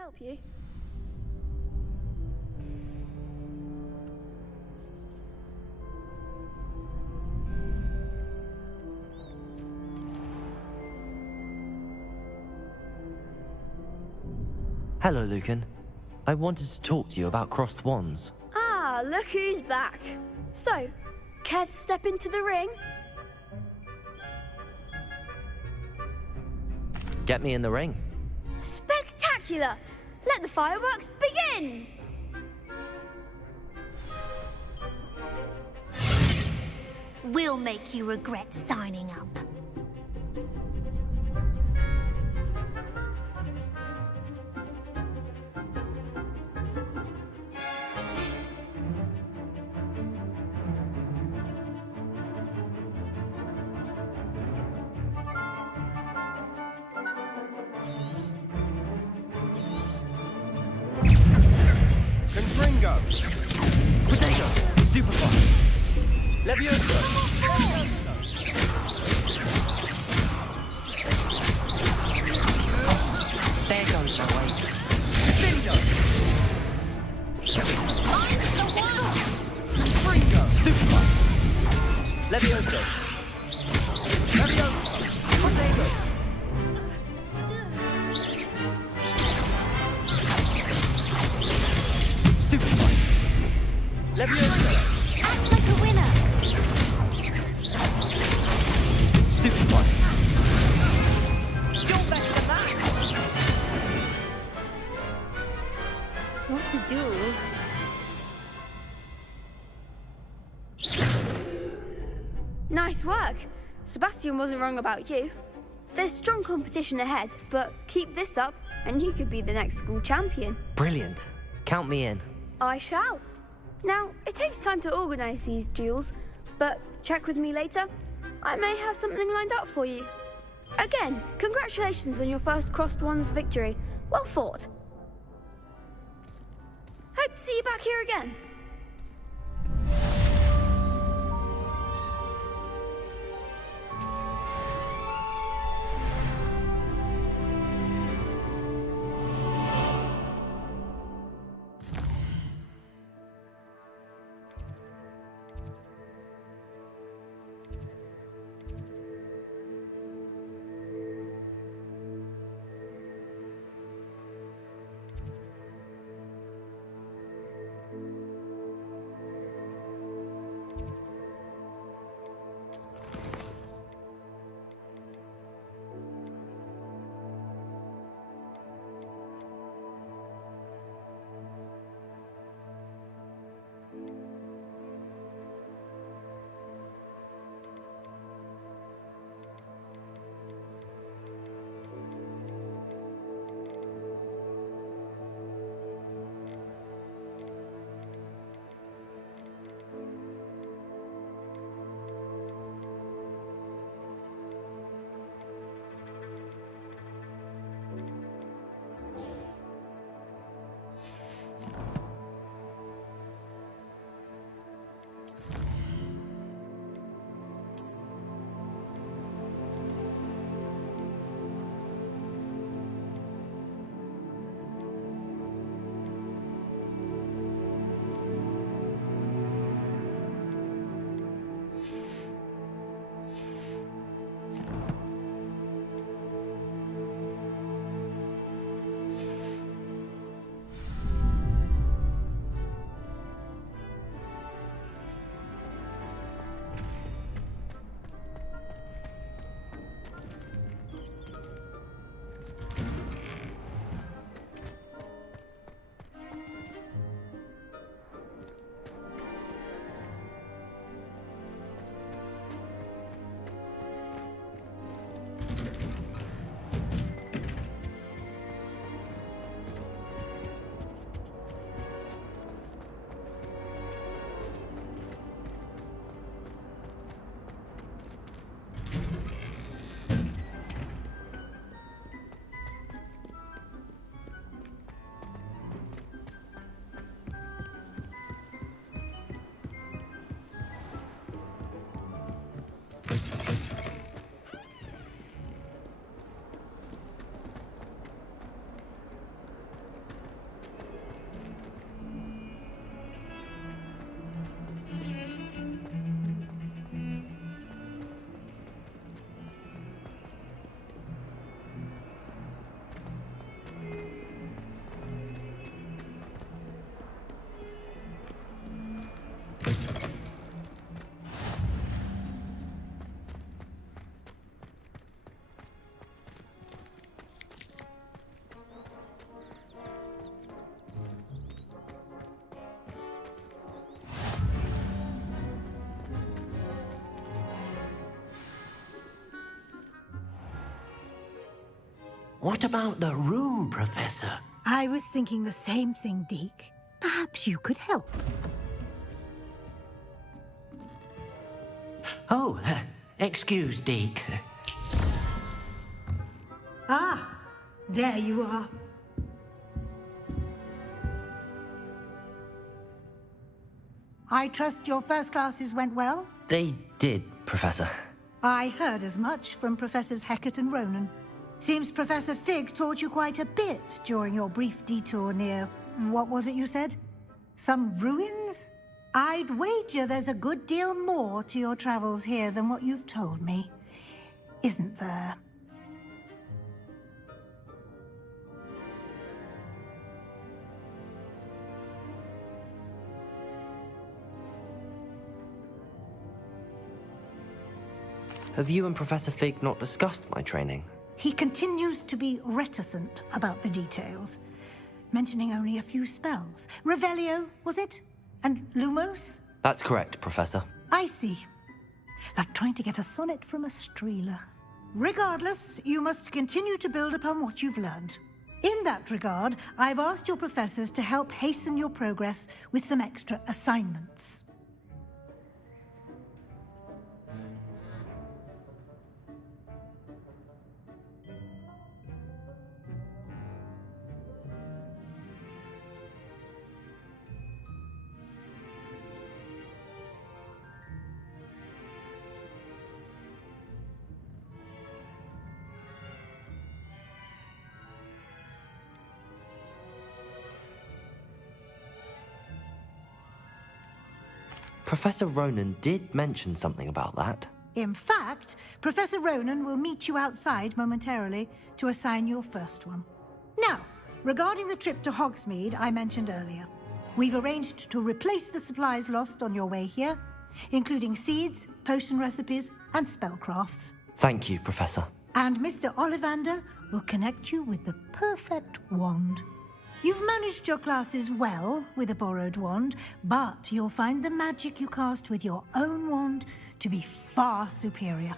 help you? Hello, Lucan. I wanted to talk to you about crossed wands. Ah, look who's back. So, care to step into the ring? Get me in the ring. Spectacular! Let the fireworks begin! We'll make you regret signing up. Confringo! Potato! Stupefy! Levioso! There goes my way. Bingo! Stupefy! Levioso! Levioso! Potato! Stupefy! Levioso! Act like a winner! Stupefy! You're better than that. What a duel. Nice work. Sebastian wasn't wrong about you. There's strong competition ahead, but keep this up and you could be the next school champion. Brilliant. Count me in. I shall. Now, it takes time to organize these duels, but check with me later. I may have something lined up for you. Again, congratulations on your first Crossed Wands victory. Well fought. Hope to see you back here again. What about the room, Professor? I was thinking the same thing, Deke. Perhaps you could help. Oh, excuse, Deke. Ah, there you are. I trust your first classes went well? They did, Professor. I heard as much from Professors Hecat and Ronan. Seems Professor Fig taught you quite a bit during your brief detour near... what was it you said? Some ruins? I'd wager there's a good deal more to your travels here than what you've told me. Isn't there? Have you and Professor Fig not discussed my training? He continues to be reticent about the details, mentioning only a few spells. Revelio, was it? And Lumos? That's correct, Professor. I see. Like trying to get a sonnet from a streeler. Regardless, you must continue to build upon what you've learned. In that regard, I've asked your professors to help hasten your progress with some extra assignments. Professor Ronan did mention something about that. In fact, Professor Ronan will meet you outside momentarily to assign your first one. Now, regarding the trip to Hogsmeade I mentioned earlier, we've arranged to replace the supplies lost on your way here, including seeds, potion recipes, and spellcrafts. Thank you, Professor. And Mr. Ollivander will connect you with the perfect wand. You've managed your classes well with a borrowed wand, but you'll find the magic you cast with your own wand to be far superior.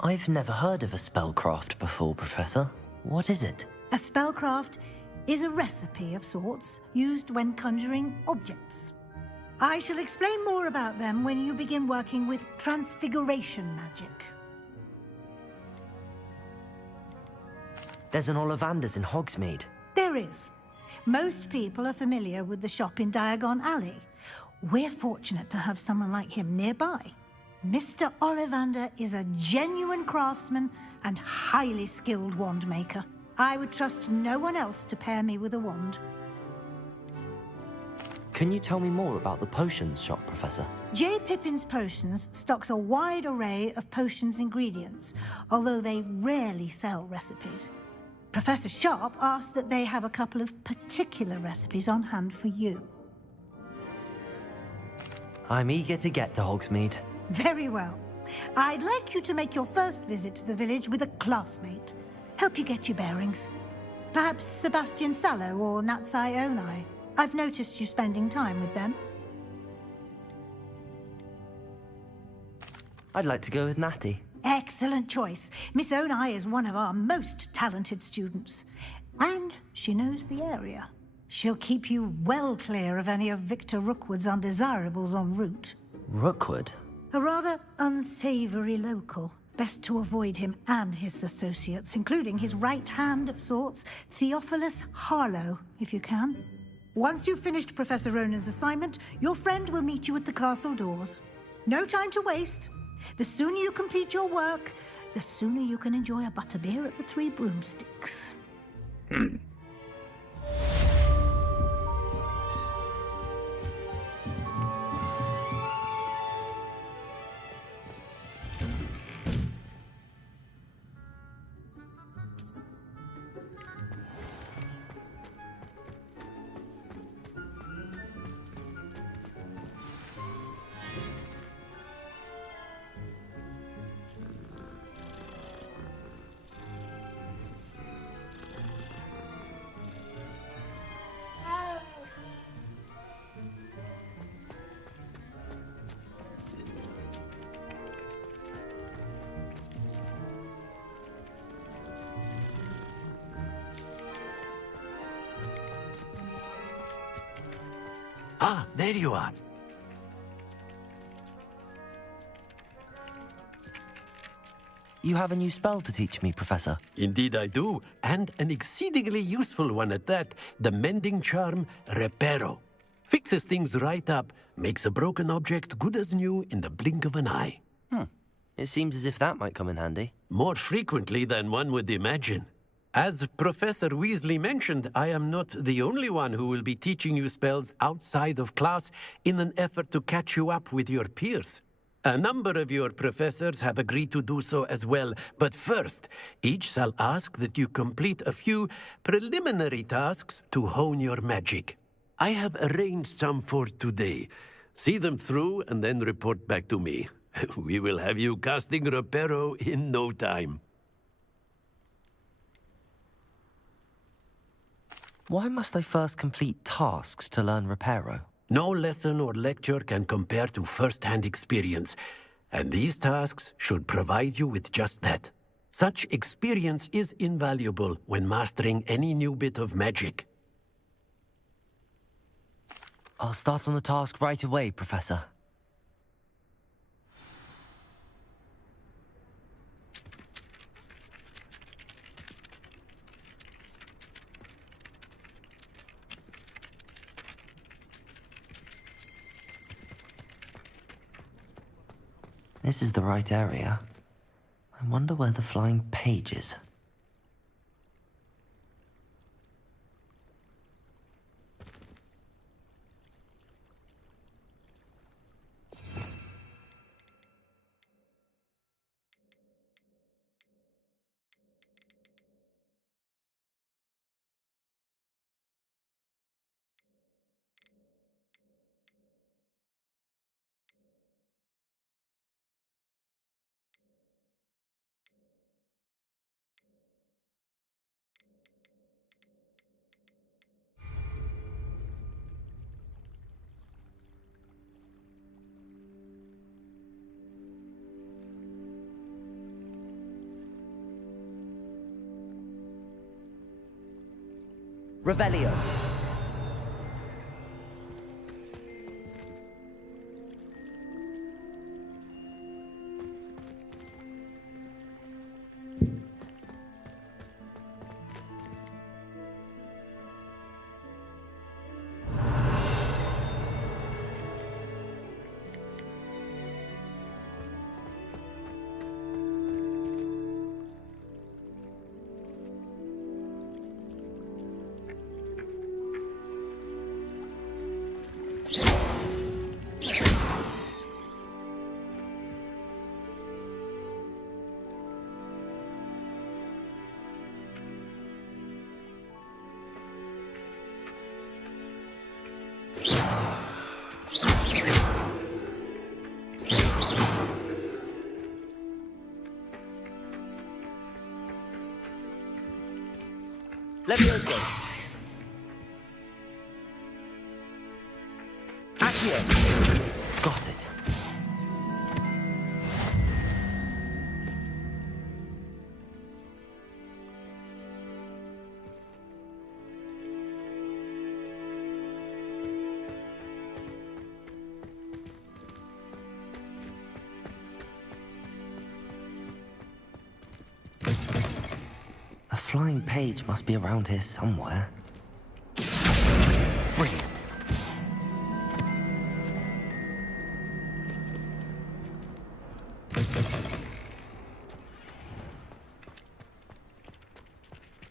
I've never heard of a spellcraft before, Professor. What is it? A spellcraft is a recipe of sorts used when conjuring objects. I shall explain more about them when you begin working with transfiguration magic. There's an Ollivander's in Hogsmeade. There is. Most people are familiar with the shop in Diagon Alley. We're fortunate to have someone like him nearby. Mr. Ollivander is a genuine craftsman and highly skilled wand maker. I would trust no one else to pair me with a wand. Can you tell me more about the potions shop, Professor? J. Pippin's Potions stocks a wide array of potions ingredients, although they rarely sell recipes. Professor Sharp asked that they have a couple of particular recipes on hand for you. I'm eager to get to Hogsmeade. Very well. I'd like you to make your first visit to the village with a classmate. Help you get your bearings. Perhaps Sebastian Sallow or Natsai Onai. I've noticed you spending time with them. I'd like to go with Natty. Excellent choice. Miss Onai is one of our most talented students. And she knows the area. She'll keep you well clear of any of Victor Rookwood's undesirables en route. Rookwood? A rather unsavory local. Best to avoid him and his associates, including his right hand of sorts, Theophilus Harlow, if you can. Once you've finished Professor Ronan's assignment, your friend will meet you at the castle doors. No time to waste. The sooner you complete your work, the sooner you can enjoy a butterbeer at the Three Broomsticks. Ah, there you are. You have a new spell to teach me, Professor. Indeed I do, and an exceedingly useful one at that. The mending charm, Reparo. Fixes things right up, makes a broken object good as new in the blink of an eye. It seems as if that might come in handy. More frequently than one would imagine. As Professor Weasley mentioned, I am not the only one who will be teaching you spells outside of class in an effort to catch you up with your peers. A number of your professors have agreed to do so as well, but first, each shall ask that you complete a few preliminary tasks to hone your magic. I have arranged some for today. See them through and then report back to me. We will have you casting Reparo in no time. Why must I first complete tasks to learn Reparo? No lesson or lecture can compare to first-hand experience, and these tasks should provide you with just that. Such experience is invaluable when mastering any new bit of magic. I'll start on the task right away, Professor. This is the right area. I wonder where the flying page is. Revelio. Levioso. Accio. Got it. A flying page must be around here somewhere. Brilliant.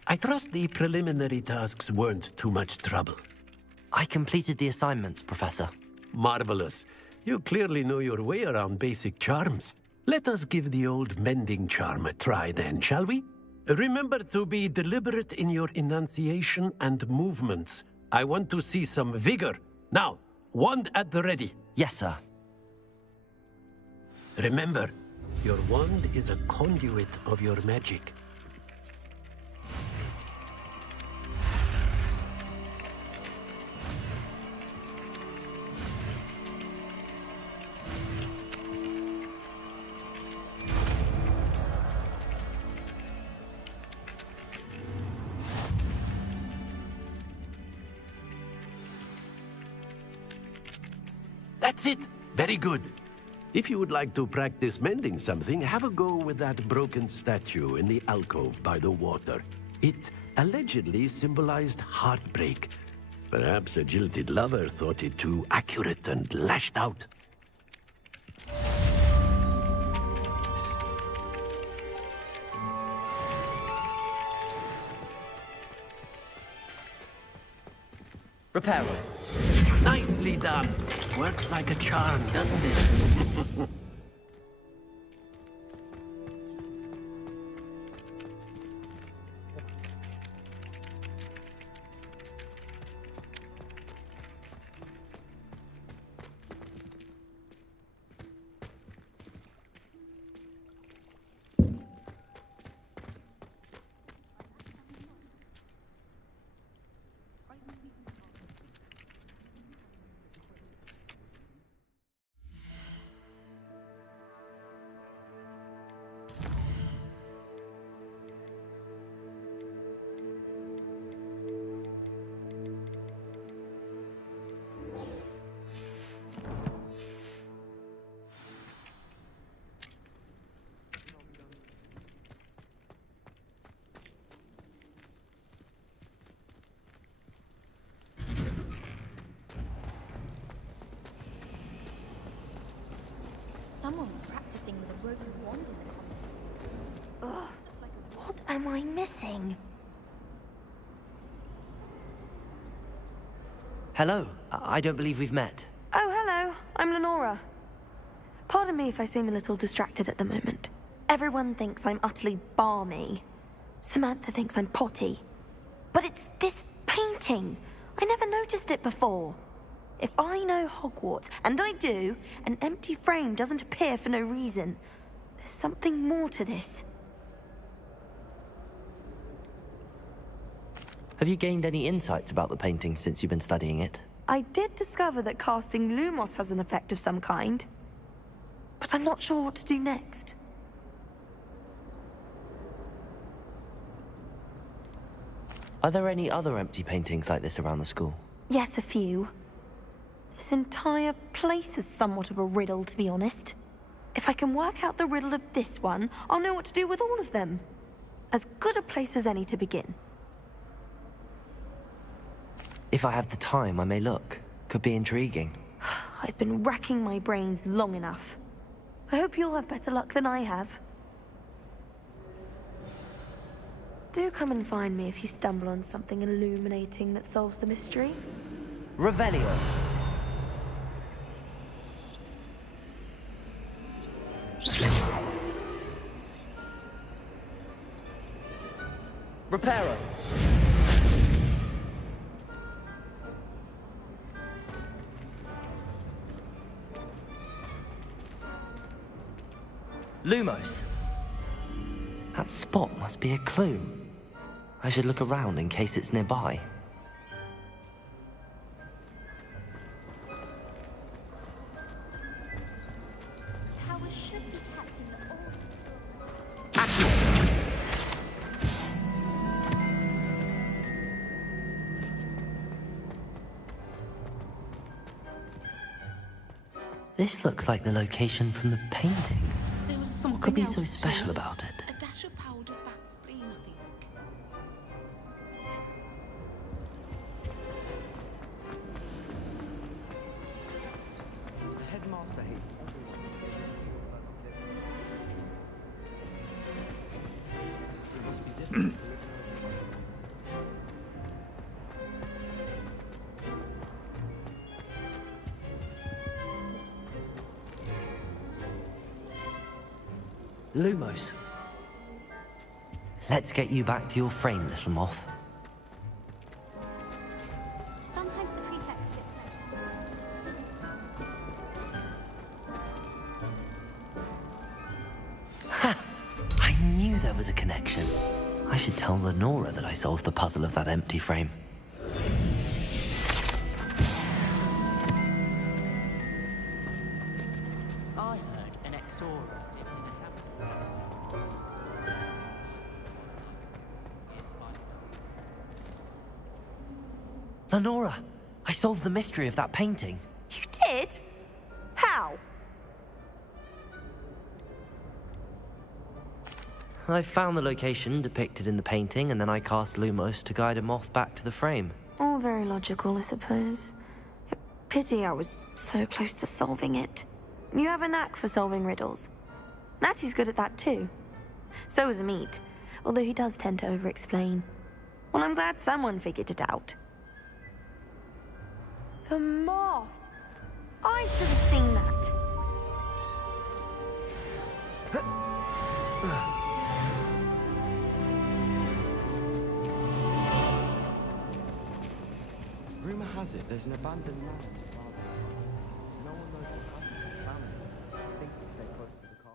I trust the preliminary tasks weren't too much trouble. I completed the assignments, Professor. Marvelous. You clearly know your way around basic charms. Let us give the old mending charm a try then, shall we? Remember to be deliberate in your enunciation and movements. I want to see some vigor. Now, wand at the ready. Yes, sir. Remember, your wand is a conduit of your magic. That's it. Very good. If you would like to practice mending something, have a go with that broken statue in the alcove by the water. It allegedly symbolized heartbreak. Perhaps a jilted lover thought it too accurate and lashed out. Repair. Nicely done. Works like a charm, doesn't it? Someone was practicing with a broken wand in the Ugh, what am I missing? Hello. I don't believe we've met. Oh, hello. I'm Lenora. Pardon me if I seem a little distracted at the moment. Everyone thinks I'm utterly balmy. Samantha thinks I'm potty. But it's this painting. I never noticed it before. If I know Hogwarts, and I do, an empty frame doesn't appear for no reason. There's something more to this. Have you gained any insights about the painting since you've been studying it? I did discover that casting Lumos has an effect of some kind. But I'm not sure what to do next. Are there any other empty paintings like this around the school? Yes, a few. This entire place is somewhat of a riddle, to be honest. If I can work out the riddle of this one, I'll know what to do with all of them. As good a place as any to begin. If I have the time, I may look. Could be intriguing. I've been racking my brains long enough. I hope you'll have better luck than I have. Do come and find me if you stumble on something illuminating that solves the mystery. Revelio. Reparo. Lumos. That spot must be a clue. I should look around in case it's nearby. Towers should be kept in the order. This looks like the location from the painting. There was something What could be else so special too. about it? A dash of powdered bat spleen, I think. The headmaster hates everyone. It must be different. Lumos. Let's get you back to your frame, little moth. Sometimes the pretext gets Ha! I knew there was a connection. I should tell Lenora that I solved the puzzle of that empty frame. I heard an Exora lives in a cabin. Lenora, I solved the mystery of that painting. You did? How? I found the location depicted in the painting, and then I cast Lumos to guide a moth back to the frame. All very logical, I suppose. Pity I was so close to solving it. You have a knack for solving riddles. Natty's good at that too. So is Amit, although he does tend to over-explain. Well, I'm glad someone figured it out. The moth! I should have seen that. Rumor has it there's an abandoned land. No one knows what happened to the family. I think they stay close to the car.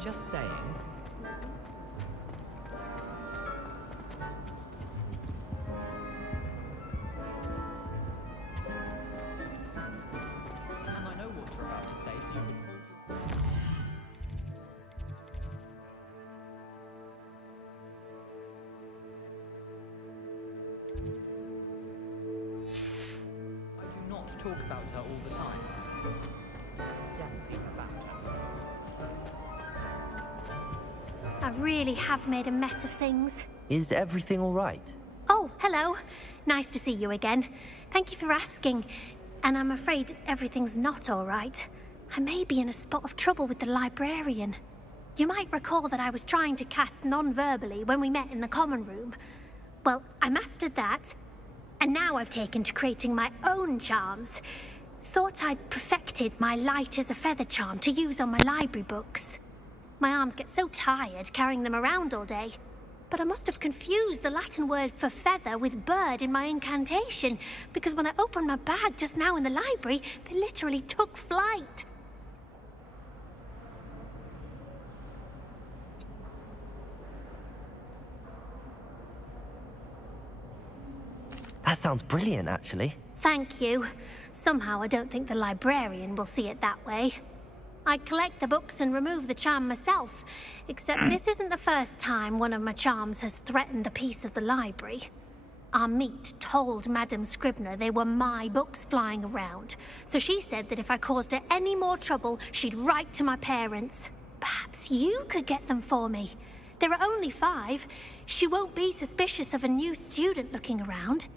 Just saying. And I know what you're about to say, so you can hold your... I do not talk about her all the time. Definitely about her. I really have made a mess of things. Is everything all right? Oh, hello. Nice to see you again. Thank you for asking. And I'm afraid everything's not all right. I may be in a spot of trouble with the librarian. You might recall that I was trying to cast non-verbally when we met in the common room. Well, I mastered that. And now I've taken to creating my own charms. Thought I'd perfected my light as a feather charm to use on my library books. My arms get so tired carrying them around all day. But I must have confused the Latin word for feather with bird in my incantation, because when I opened my bag just now in the library, they literally took flight. That sounds brilliant, actually. Thank you. Somehow I don't think the librarian will see it that way. I collect the books and remove the charm myself, except this isn't the first time one of my charms has threatened the peace of the library. Amit told Madame Scribner they were my books flying around, so she said that if I caused her any more trouble, she'd write to my parents. Perhaps you could get them for me. There are only 5. She won't be suspicious of a new student looking around.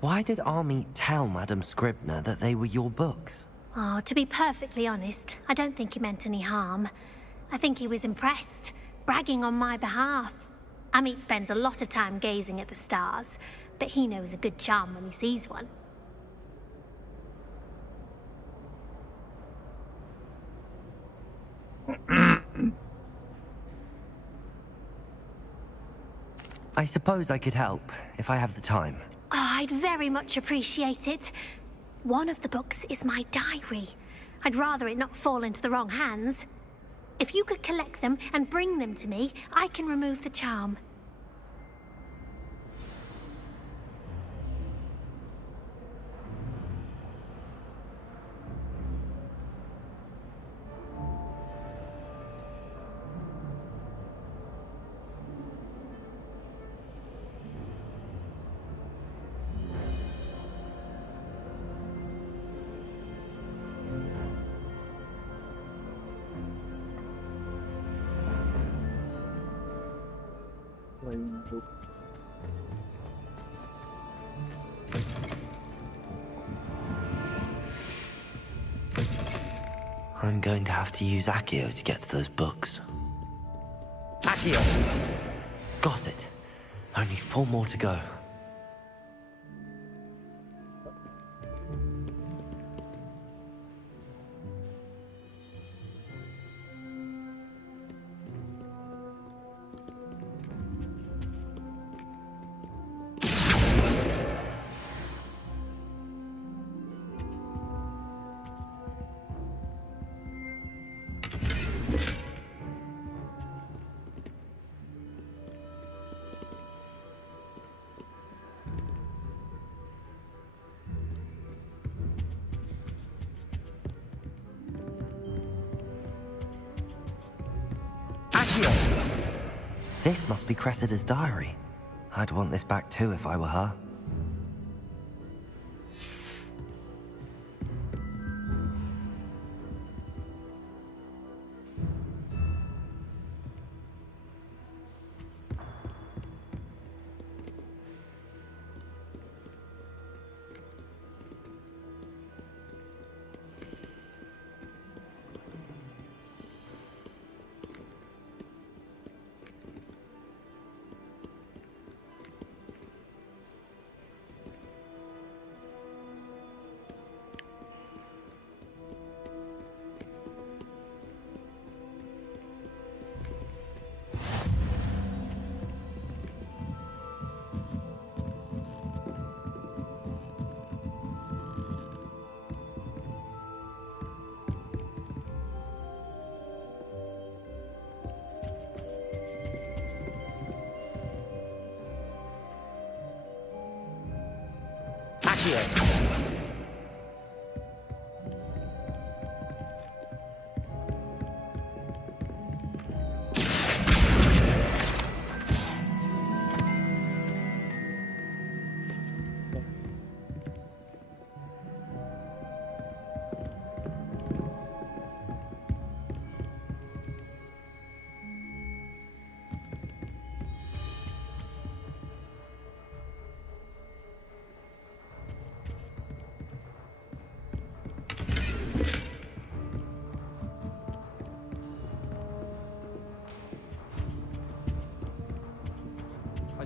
Why did Amit tell Madame Scribner that they were your books? Oh, to be perfectly honest, I don't think he meant any harm. I think he was impressed, bragging on my behalf. Amit spends a lot of time gazing at the stars, but he knows a good charm when he sees one. I suppose I could help, if I have the time. Oh, I'd very much appreciate it. One of the books is my diary. I'd rather it not fall into the wrong hands. If you could collect them and bring them to me, I can remove the charm. I'm going to have to use Accio to get to those books. Accio! Got it. Only 4 more to go. This must be Cressida's diary. I'd want this back too if I were her.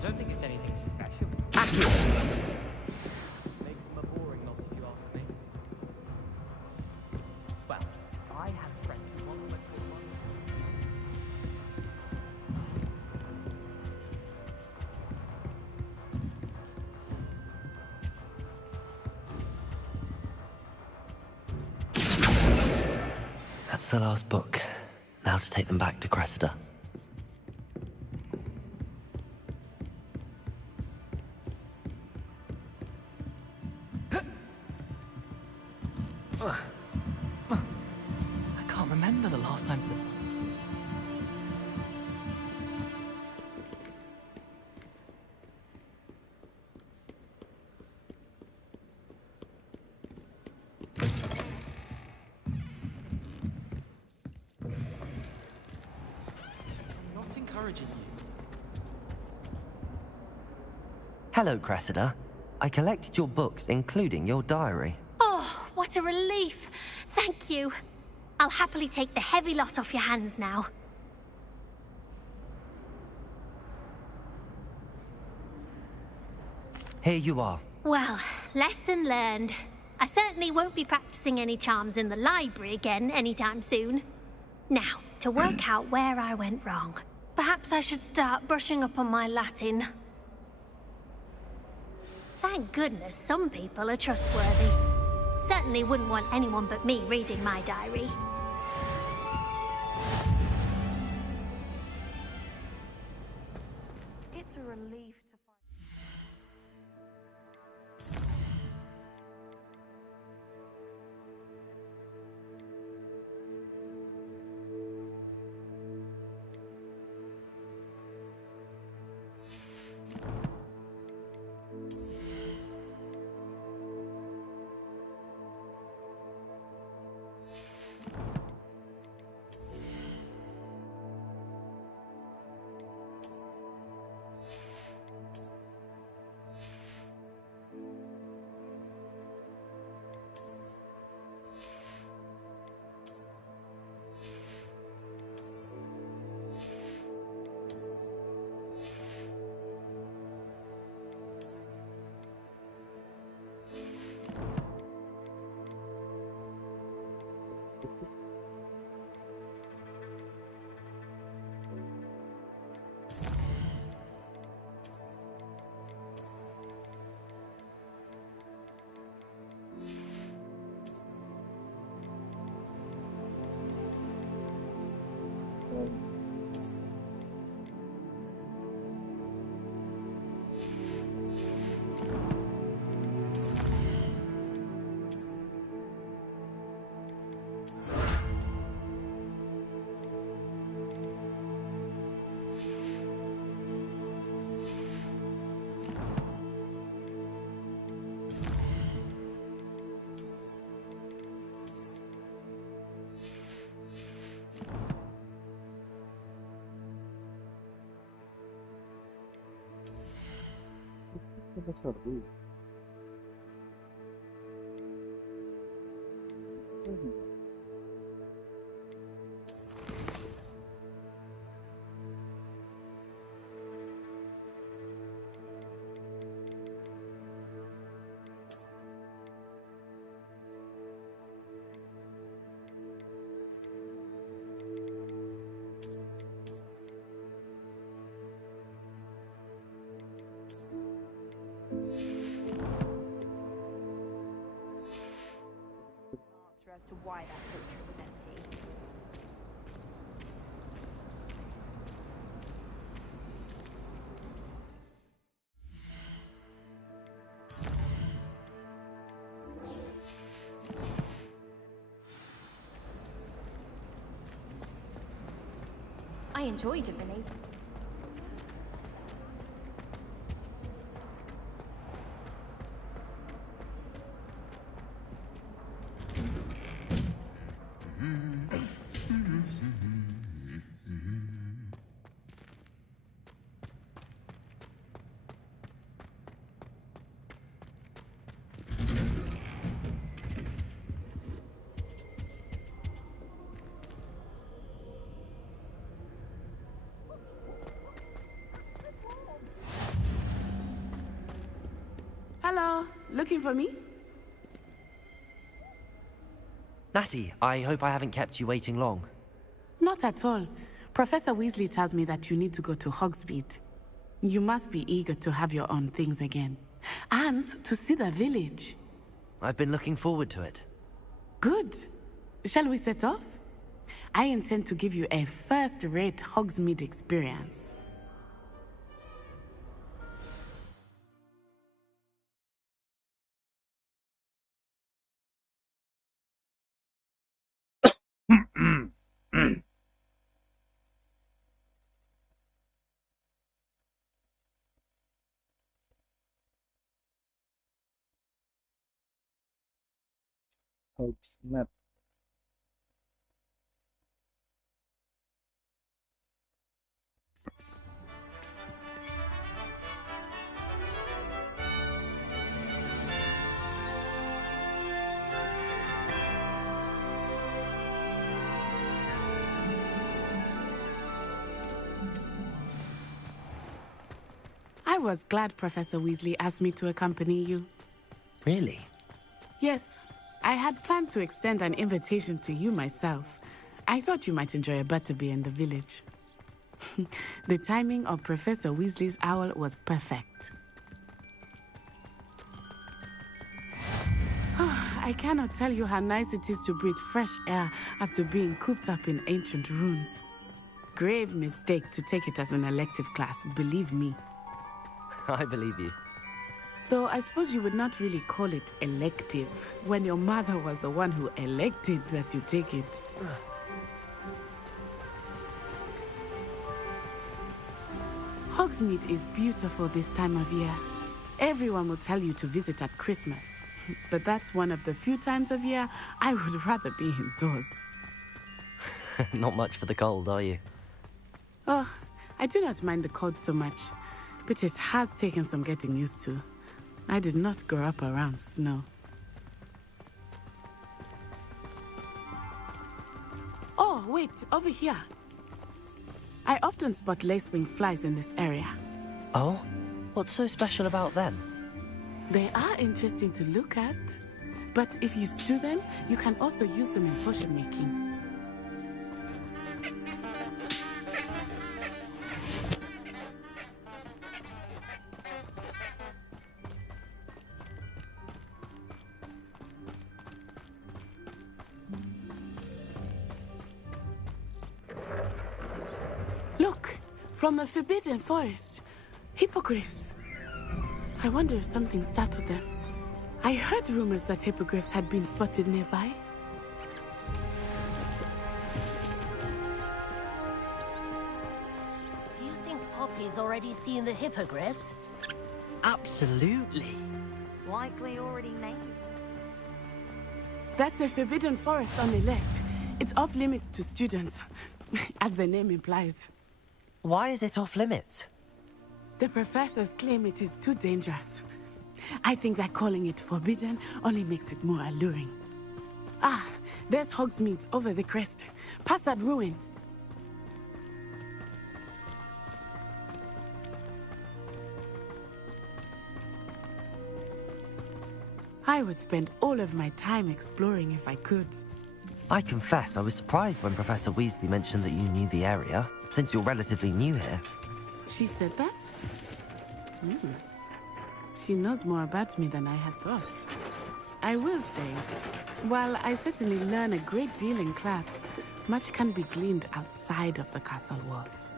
don't think it's anything special. Accurate. Makes them a boring lot if you ask me. Well, I had a friend who once went to one. That's the last book. Now to take them back to Cressida. I can't remember the last time. I'm not encouraging you. Hello, Cressida. I collected your books, including your diary. Oh, what a relief. Thank you. I'll happily take the heavy lot off your hands now. Here you are. Well, lesson learned. I certainly won't be practicing any charms in the library again anytime soon. Now, to work out where I went wrong. Perhaps I should start brushing up on my Latin. Thank goodness some people are trustworthy. Certainly wouldn't want anyone but me reading my diary. It's a relief to find. As to why that picture was empty. I enjoyed it, Billy. Hello, looking for me? Natty, I hope I haven't kept you waiting long. Not at all. Professor Weasley tells me that you need to go to Hogsmeade. You must be eager to have your own things again. And to see the village. I've been looking forward to it. Good. Shall we set off? I intend to give you a first-rate Hogsmeade experience. Hopes map. I was glad Professor Weasley asked me to accompany you. Really? Yes, I had planned to extend an invitation to you myself. I thought you might enjoy a butterbeer in the village. The timing of Professor Weasley's owl was perfect. I cannot tell you how nice it is to breathe fresh air after being cooped up in ancient rooms. Grave mistake to take it as an elective class, believe me. I believe you. Though I suppose you would not really call it elective when your mother was the one who elected that you take it. Hogsmeade is beautiful this time of year. Everyone will tell you to visit at Christmas, but that's one of the few times of year I would rather be indoors. Not much for the cold, are you? Oh, I do not mind the cold so much, but it has taken some getting used to. I did not grow up around snow. Oh, wait, over here. I often spot lacewing flies in this area. Oh? What's so special about them? They are interesting to look at, but if you stew them, you can also use them in potion making. Look, from the Forbidden Forest, hippogriffs. I wonder if something startled them. I heard rumors that hippogriffs had been spotted nearby. Do you think Poppy's already seen the hippogriffs? Absolutely. Likely already named. That's the Forbidden Forest on the left. It's off limits to students, as the name implies. Why is it off limits? The professors claim it is too dangerous. I think that calling it forbidden only makes it more alluring. Ah, there's Hogsmeade over the crest. Past that ruin. I would spend all of my time exploring if I could. I confess I was surprised when Professor Weasley mentioned that you knew the area, since you're relatively new here. She said that? She knows more about me than I had thought. I will say, while I certainly learn a great deal in class, much can be gleaned outside of the castle walls.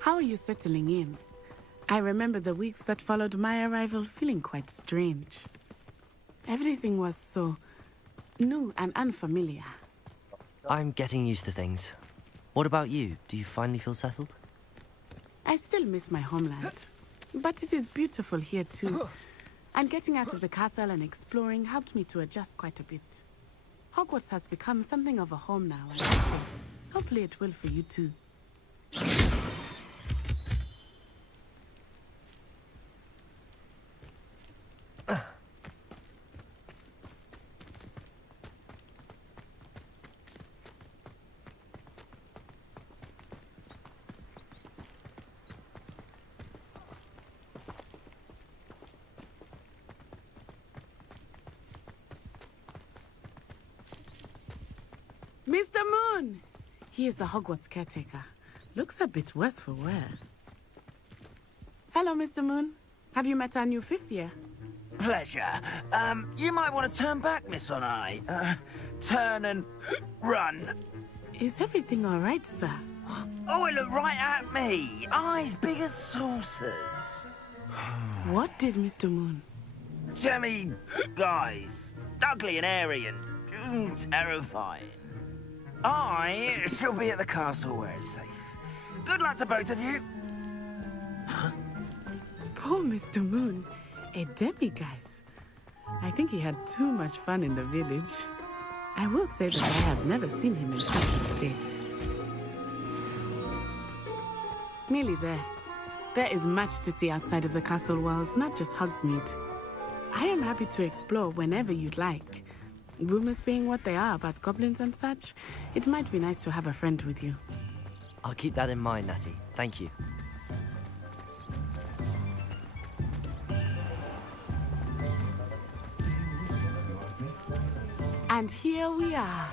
How are you settling in? I remember the weeks that followed my arrival feeling quite strange. Everything was so new and unfamiliar. I'm getting used to things. What about you? Do you finally feel settled? I still miss my homeland. but it is beautiful here too. And getting out of the castle and exploring helped me to adjust quite a bit. Hogwarts has become something of a home now, and so hopefully it will for you too. Mr. Moon! He is the Hogwarts caretaker. Looks a bit worse for wear. Hello, Mr. Moon. Have you met our new 5th year? Pleasure. You might want to turn back, Miss Onai. Turn and run. Is everything all right, sir? Oh, it looked right at me. Eyes big as saucers. What did Mr. Moon? Jemmy, guys. Ugly and airy and terrifying. I shall be at the castle where it's safe. Good luck to both of you. Poor Mr. Moon. A demi-guise. I think he had too much fun in the village. I will say that I have never seen him in such a state. Nearly there. There is much to see outside of the castle walls, not just Hogsmeade. I am happy to explore whenever you'd like. Rumors being what they are about goblins and such, it might be nice to have a friend with you. I'll keep that in mind, Natty. Thank you. And here we are.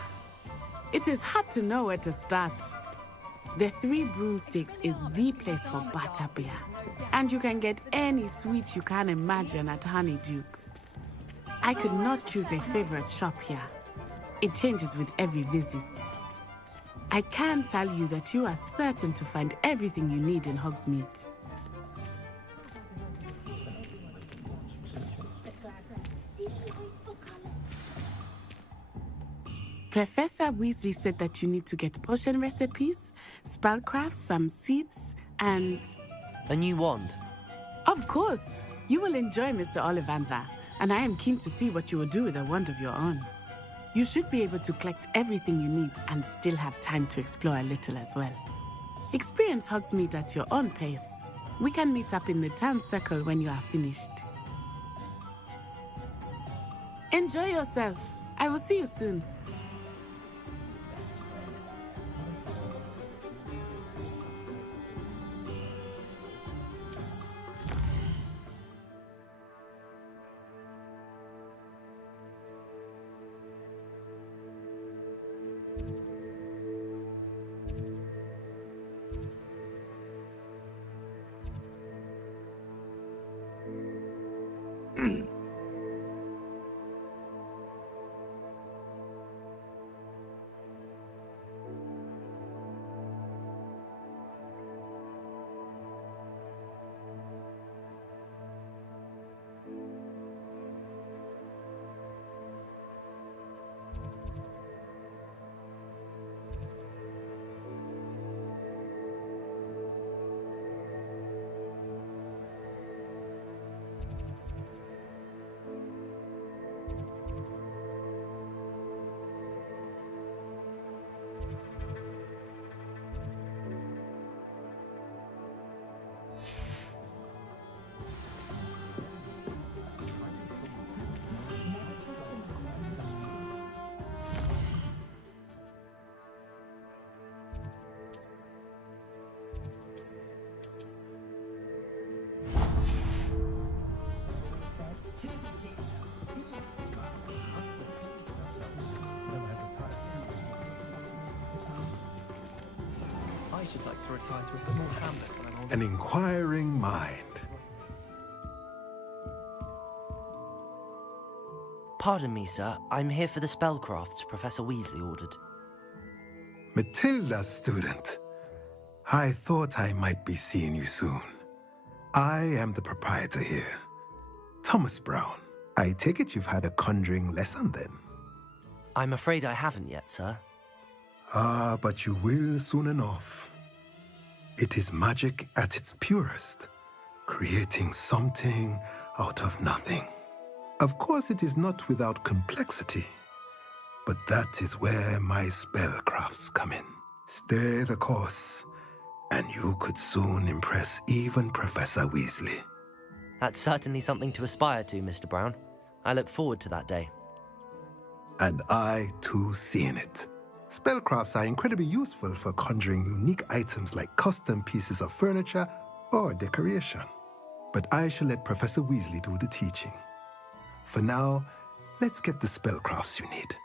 It is hard to know where to start. The Three Broomsticks is the place for butterbeer. And you can get any sweet you can imagine at Honeyduke's. I could not choose a favorite shop here. It changes with every visit. I can tell you that you are certain to find everything you need in Hogsmeade. Professor Weasley said that you need to get potion recipes, spellcrafts, some seeds, and... A new wand? Of course! You will enjoy Mr. Ollivander, and I am keen to see what you will do with a wand of your own. You should be able to collect everything you need and still have time to explore a little as well. Experience Hogsmeade at your own pace. We can meet up in the town circle when you are finished. Enjoy yourself. I will see you soon. I should like to retire to a small hamlet when I'm older. An inquiring mind. Pardon me, sir. I'm here for the spellcrafts Professor Weasley ordered. Matilda, student. I thought I might be seeing you soon. I am the proprietor here, Thomas Brown. I take it you've had a conjuring lesson then? I'm afraid I haven't yet, sir. Ah, but you will soon enough. It is magic at its purest, creating something out of nothing. Of course, it is not without complexity, but that is where my spellcrafts come in. Stay the course, and you could soon impress even Professor Weasley. That's certainly something to aspire to, Mr. Brown. I look forward to that day. And I, too, see in it. Spellcrafts are incredibly useful for conjuring unique items like custom pieces of furniture or decoration. But I shall let Professor Weasley do the teaching. For now, let's get the spellcrafts you need.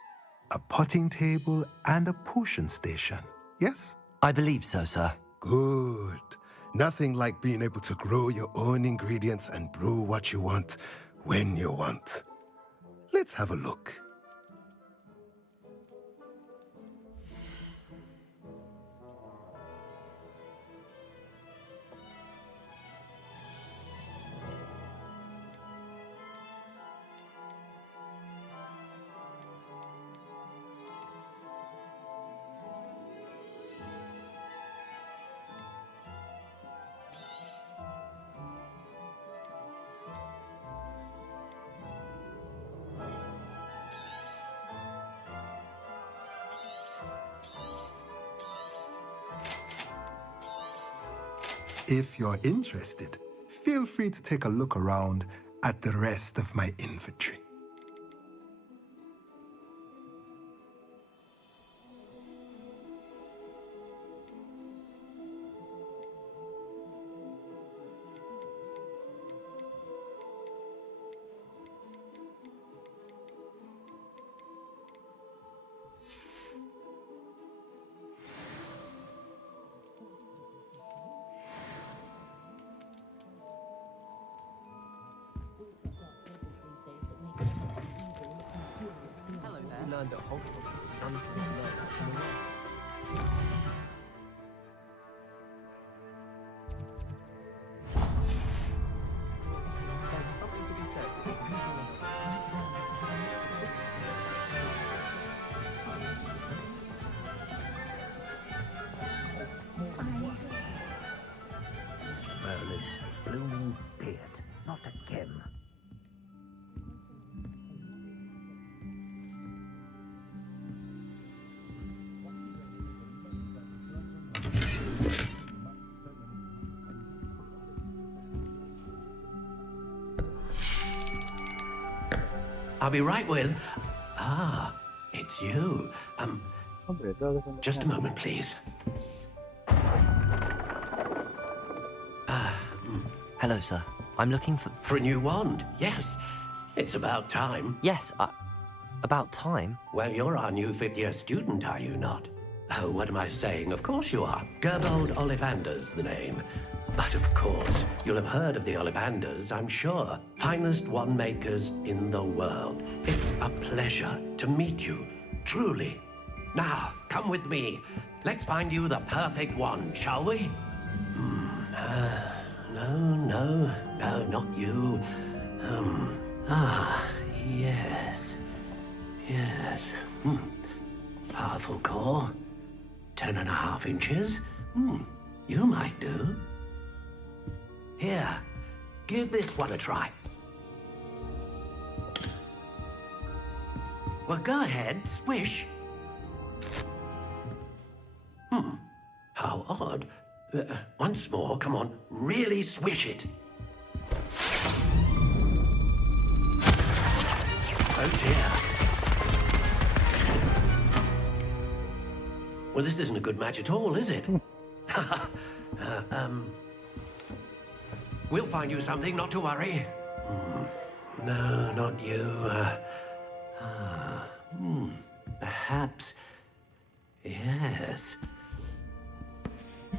A potting table and a potion station, yes? I believe so, sir. Good. Nothing like being able to grow your own ingredients and brew what you want when you want. Let's have a look. If you're interested, feel free to take a look around at the rest of my inventory. Learned at Hogwarts. One thing you learned actually There's something to be said. Well, it's blue beard, not a Kim. I'll be right with... Ah, it's you. Just a moment, please. Hello, sir. I'm looking for... For a new wand, yes. It's about time. Yes, about time? Well, you're our new fifth-year student, are you not? Oh, what am I saying? Of course you are. Gerbold Ollivander's the name. But of course, you'll have heard of the Ollivanders, I'm sure. Finest wand makers in the world. It's a pleasure to meet you, truly. Now, come with me. Let's find you the perfect wand, shall we? No, not you. Yes. Powerful core. 10.5 inches. You might do. Here, give this one a try. Well, go ahead, swish. How odd. Once more, come on, really swish it. Oh dear. Well, this isn't a good match at all, is it? We'll find you something, not to worry. No, not you. Perhaps. Yes.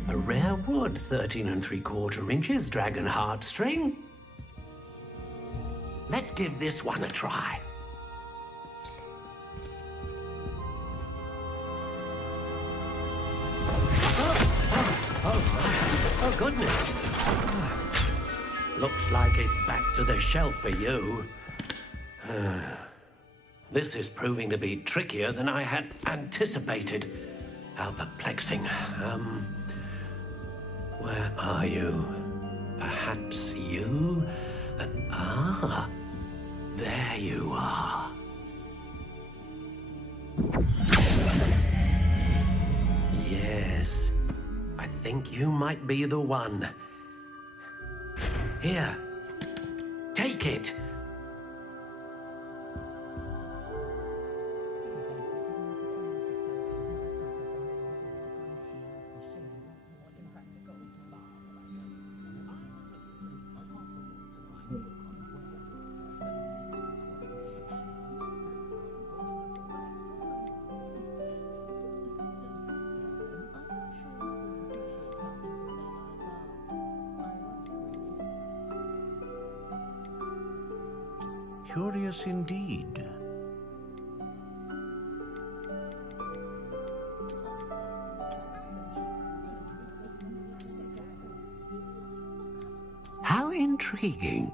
A rare wood, 13 3/4 inches, dragon heartstring. Let's give this one a try. Oh, goodness. Looks like it's back to the shelf for you. This is proving to be trickier than I had anticipated. How perplexing. Where are you? Perhaps you? Ah, there you are. Yes, I think you might be the one. Here, take it. Curious indeed. How intriguing.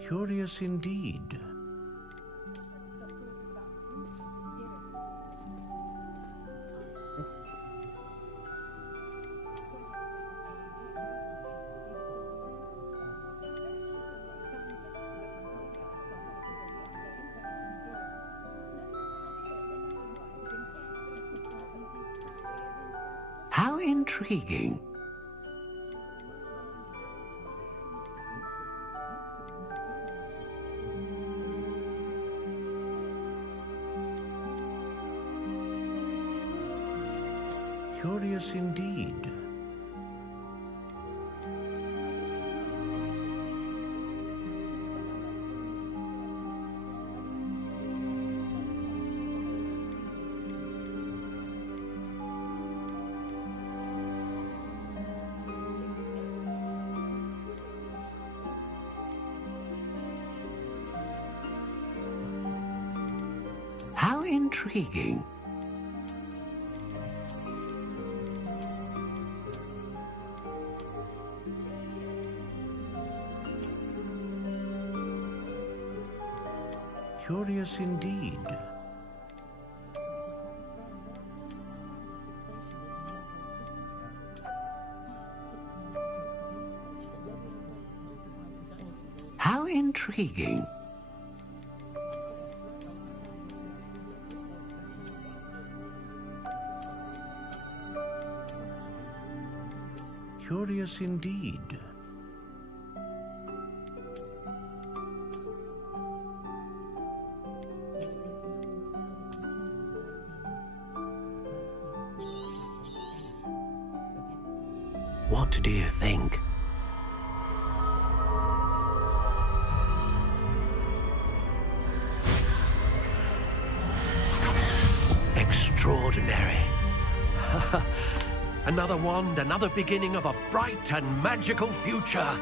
Curious indeed. How intriguing. Curious indeed. How intriguing. Curious indeed. How intriguing. Curious indeed. What do you think? Extraordinary. Another wand, another beginning of a bright and magical future.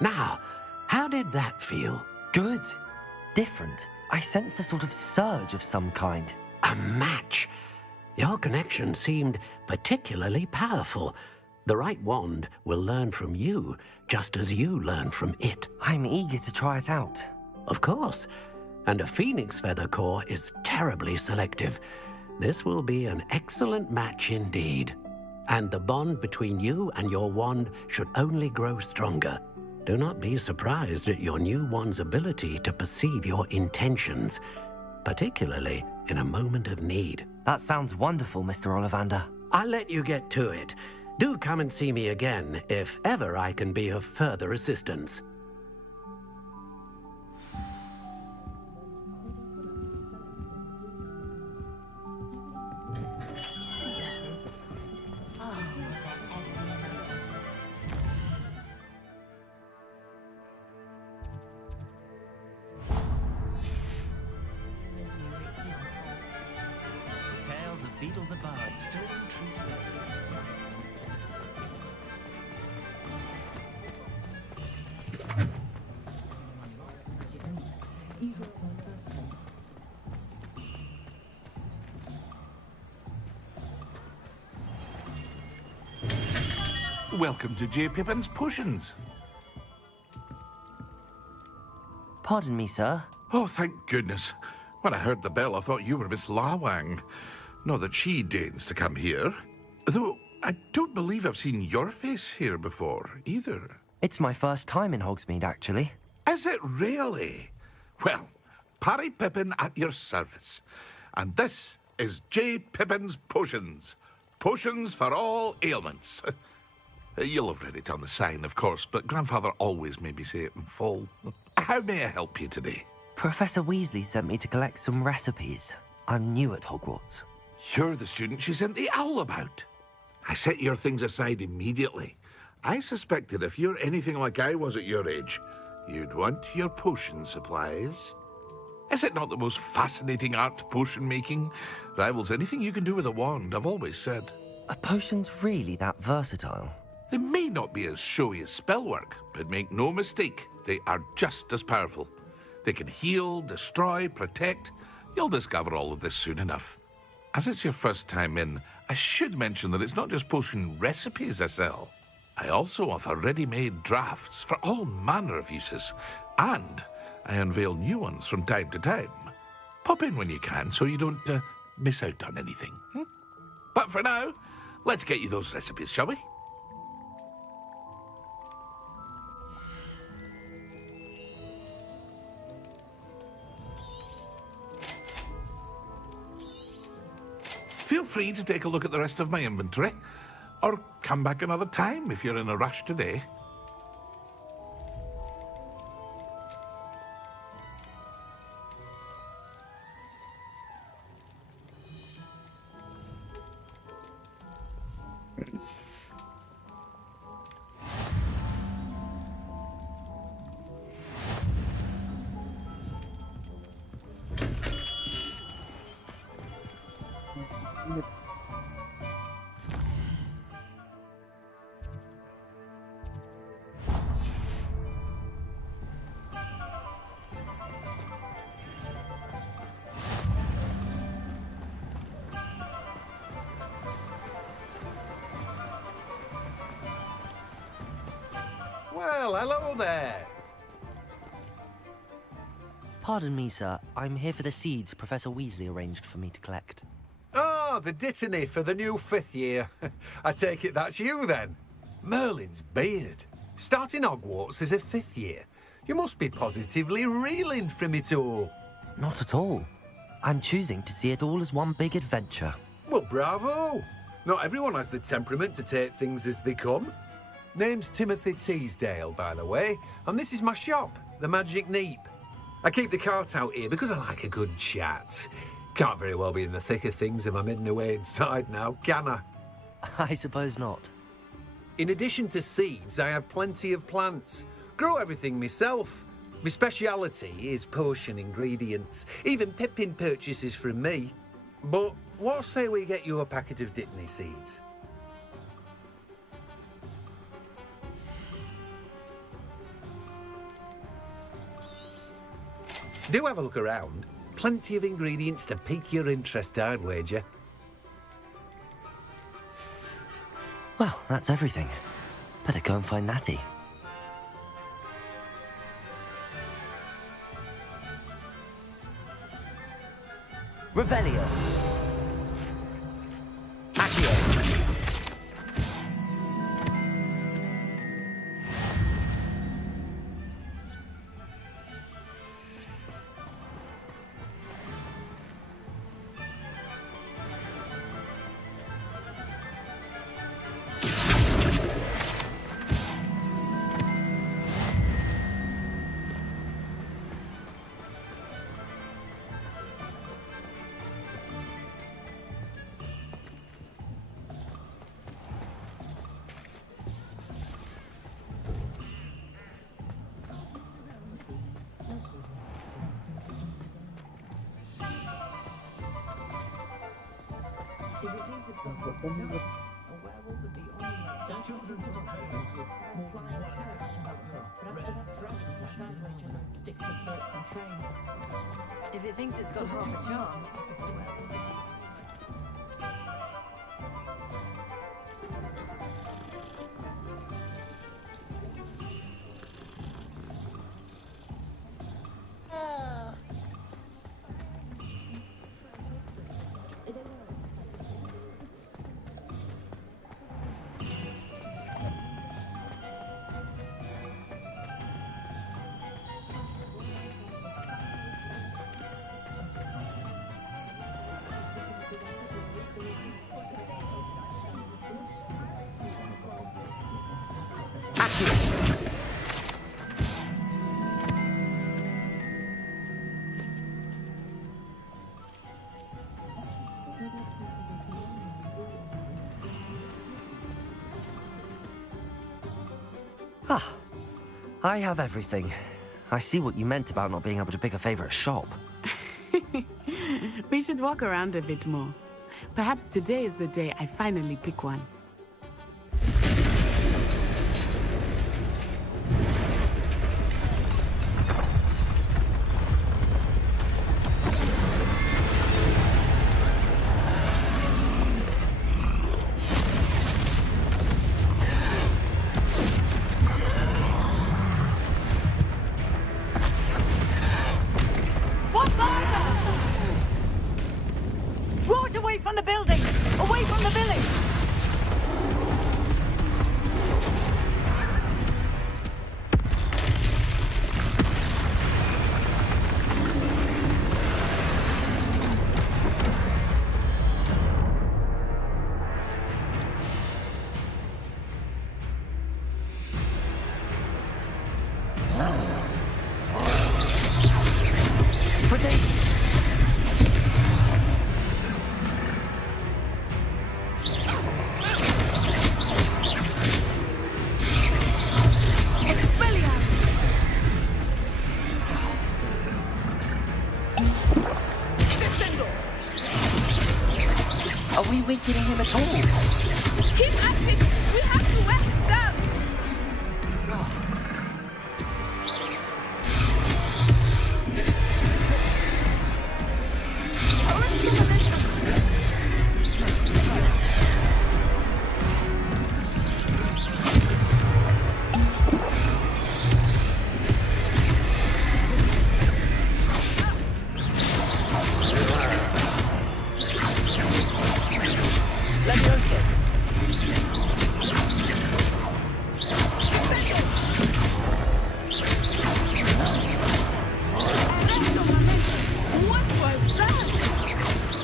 Now, how did that feel? Good. Different. I sensed a sort of surge of some kind. A match. Your connection seemed particularly powerful. The right wand will learn from you, just as you learn from it. I'm eager to try it out. Of course. And a phoenix feather core is terribly selective. This will be an excellent match indeed. And the bond between you and your wand should only grow stronger. Do not be surprised at your new wand's ability to perceive your intentions, particularly in a moment of need. That sounds wonderful, Mr. Ollivander. I'll let you get to it. Do come and see me again if ever I can be of further assistance. Tales of Beetle the Bard still true today. Welcome to J. Pippin's Potions. Pardon me, sir. Oh, thank goodness. When I heard the bell, I thought you were Miss Lawang. Not that she deigns to come here. Though, I don't believe I've seen your face here before, either. It's my first time in Hogsmeade, actually. Is it really? Well, Parry Pippin at your service. And this is J. Pippin's Potions. Potions for all ailments. You'll have read it on the sign, of course, but Grandfather always made me say it in full. How may I help you today? Professor Weasley sent me to collect some recipes. I'm new at Hogwarts. You're the student she sent the owl about. I set your things aside immediately. I suspected if you're anything like I was at your age, you'd want your potion supplies. Is it not the most fascinating art, potion making? Rivals anything you can do with a wand, I've always said. Are potions really that versatile? They may not be as showy as spellwork, but make no mistake, they are just as powerful. They can heal, destroy, protect. You'll discover all of this soon enough. As it's your first time in, I should mention that it's not just potion recipes I sell. I also offer ready-made drafts for all manner of uses, and I unveil new ones from time to time. Pop in when you can so you don't miss out on anything. But for now, let's get you those recipes, shall we? Feel free to take a look at the rest of my inventory, or come back another time if you're in a rush today. Well, hello there. Pardon me, sir. I'm here for the seeds Professor Weasley arranged for me to collect. Ah, the dittany for the new 5th year. I take it that's you, then. Merlin's beard. Starting Hogwarts as a 5th year. You must be positively reeling from it all. Not at all. I'm choosing to see it all as one big adventure. Well, bravo. Not everyone has the temperament to take things as they come. Name's Timothy Teasdale, by the way, and this is my shop, the Magic Neep. I keep the cart out here because I like a good chat. Can't very well be in the thick of things if I'm hidden away inside now, can I? I suppose not. In addition to seeds, I have plenty of plants. Grow everything myself. My speciality is potion ingredients. Even Pippin purchases from me. But what say we get you a packet of Dittany seeds? Do have a look around. Plenty of ingredients to pique your interest, I'd wager. Well, that's everything. Better go and find Natty. Revelio. Accio. If it thinks it's got half a chance. Ah, I have everything. I see what you meant about not being able to pick a favorite shop. We should walk around a bit more. Perhaps today is the day I finally pick one. Draw it away from the building! Away from the village! Are we weakening him at all? Keep at it! We have to wear him down!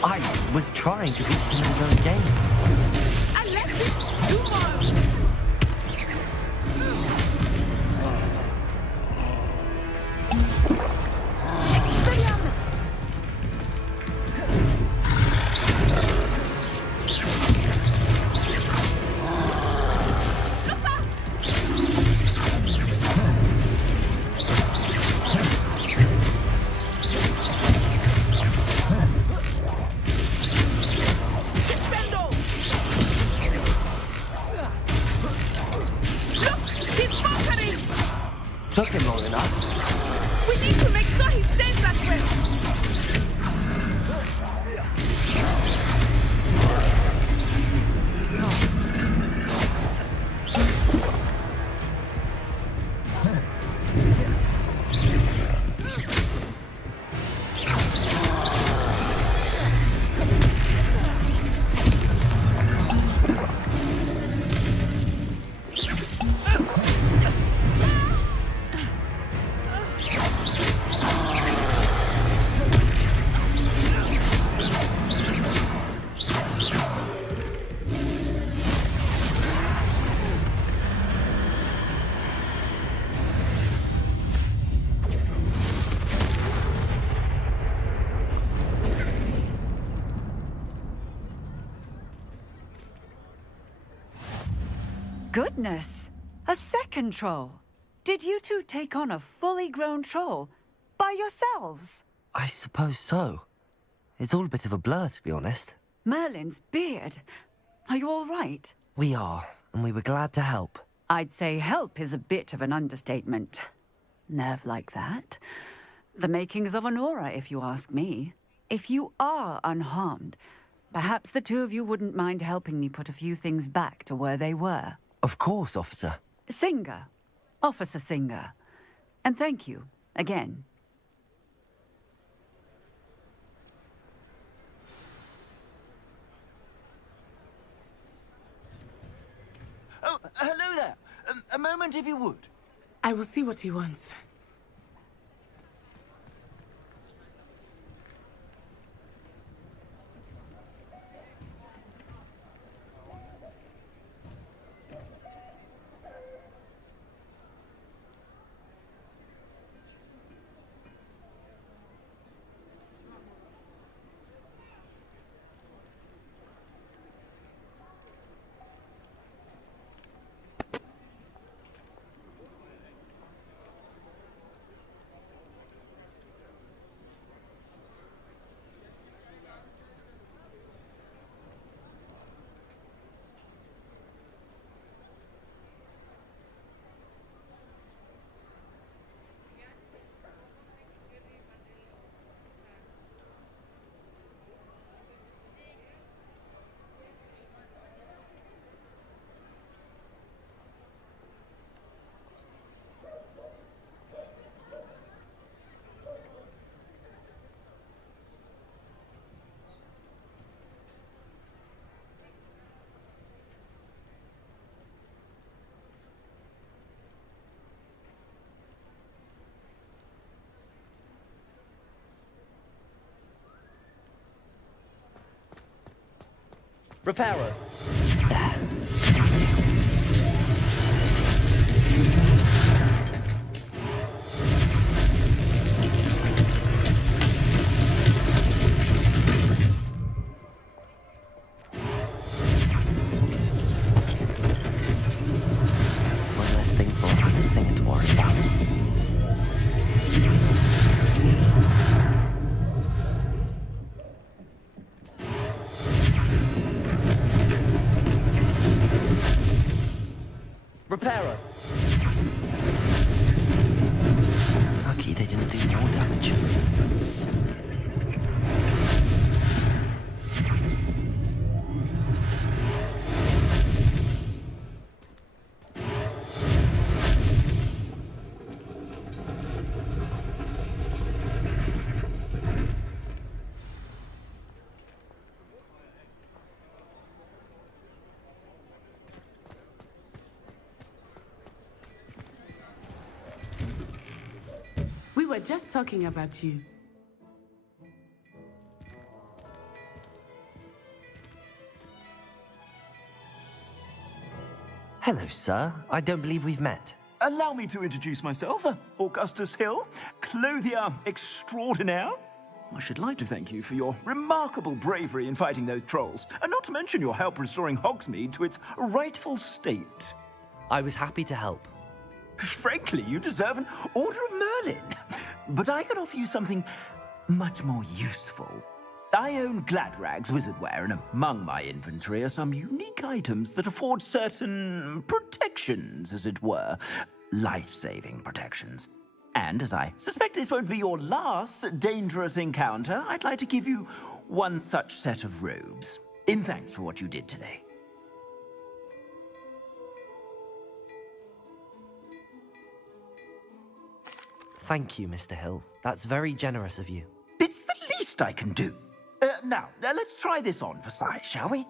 I was trying to beat him in his own game. I let this do more! Took him long enough. We need to make sure he stays that way! Goodness! A second troll! Did you two take on a fully grown troll? By yourselves? I suppose so. It's all a bit of a blur, to be honest. Merlin's beard. Are you all right? We are, and we were glad to help. I'd say help is a bit of an understatement. Nerve like that. The makings of an aura, if you ask me. If you are unharmed, perhaps the two of you wouldn't mind helping me put a few things back to where they were. Of course, officer. Singer. Officer Singer. And thank you, again. Oh, hello there. A moment if you would. I will see what he wants. Reparo. One less thing for Officer Singer to worry about. Reparo. Lucky they didn't do more damage. We were just talking about you. Hello, sir. I don't believe we've met. Allow me to introduce myself, Augustus Hill, clothier extraordinaire. I should like to thank you for your remarkable bravery in fighting those trolls, and not to mention your help restoring Hogsmeade to its rightful state. I was happy to help. Frankly, you deserve an Order of Merlin. But I can offer you something much more useful. I own Gladrag's wizardware, and among my inventory are some unique items that afford certain protections, as it were. Life-saving protections. And as I suspect this won't be your last dangerous encounter, I'd like to give you one such set of robes, in thanks for what you did today. Thank you, Mr. Hill. That's very generous of you. It's the least I can do. Now, let's try this on for size, shall we?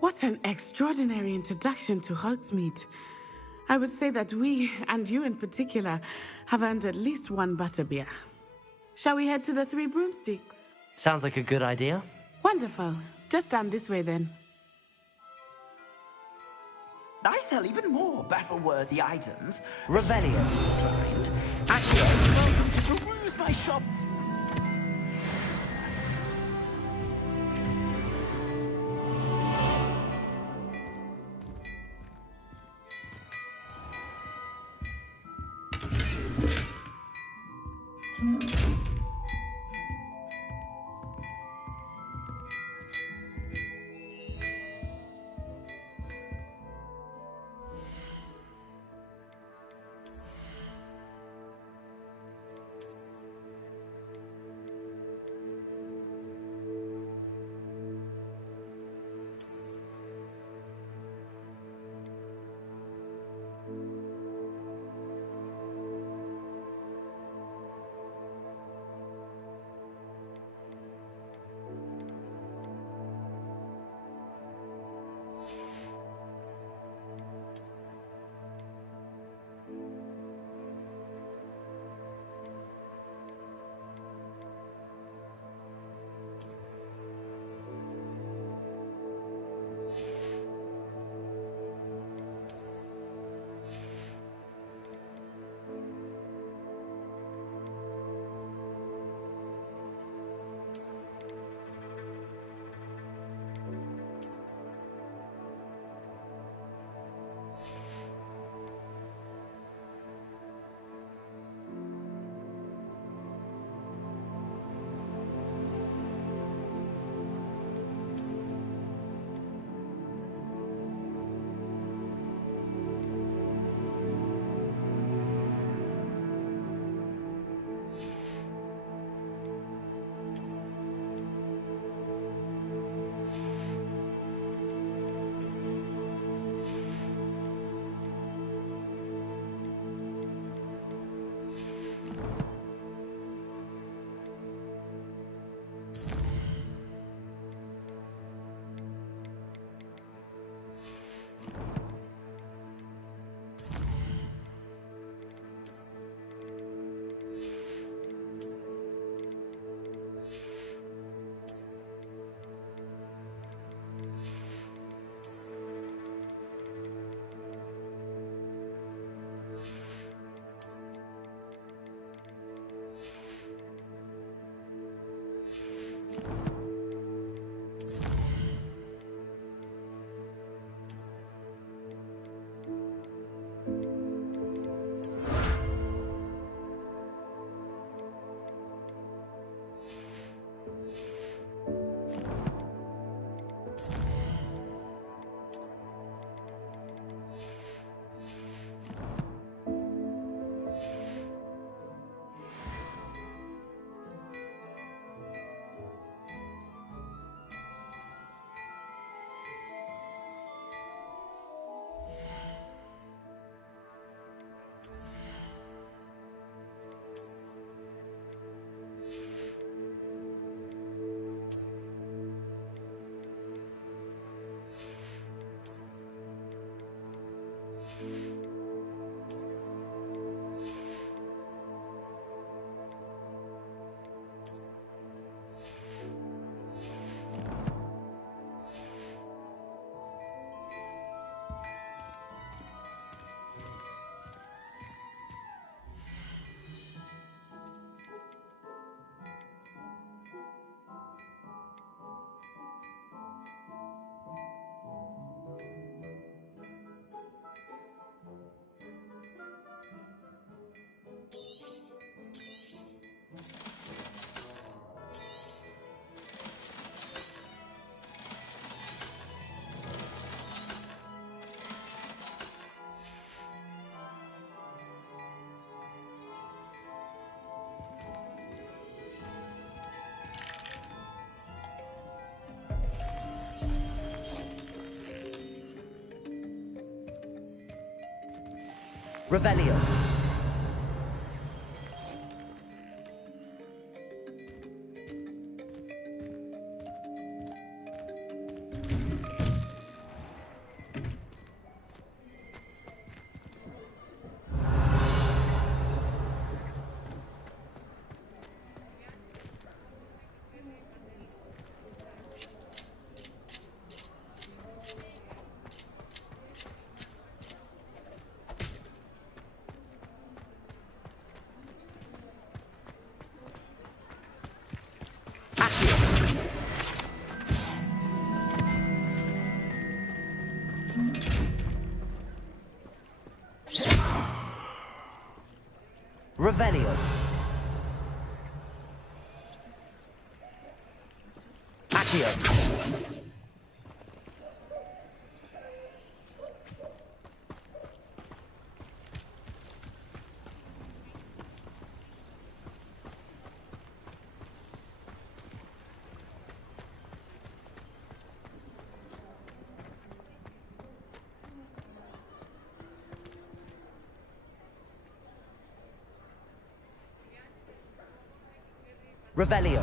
What an extraordinary introduction to Hogsmeade. I would say that we, and you in particular, have earned at least one butterbeer. Shall we head to the Three Broomsticks? Sounds like a good idea. Wonderful. Just down this way then. I sell even more battle-worthy items. Revelio. Accio, welcome to peruse my shop. Revelio. Revelio. Accio. Revelio.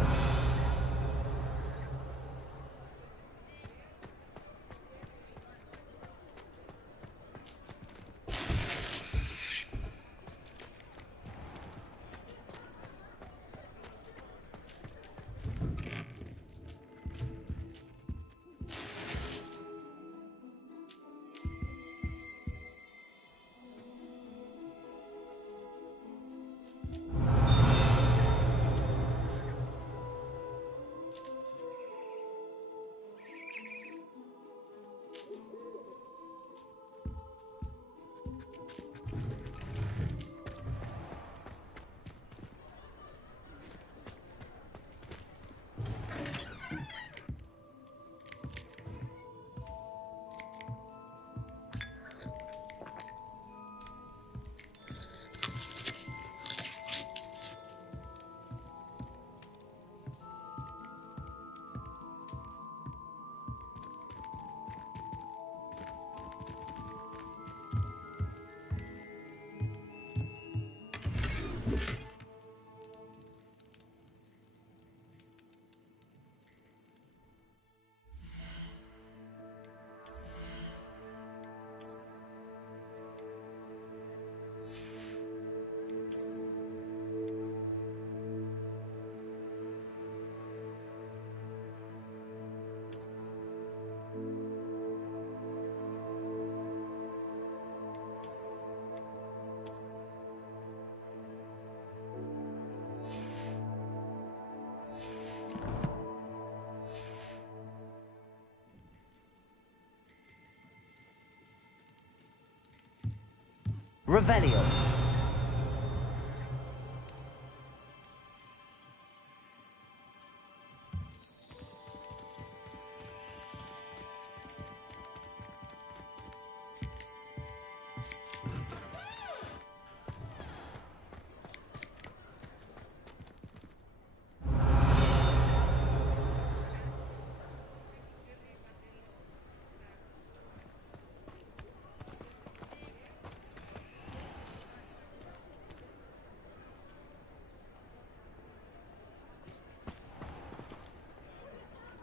Revelio.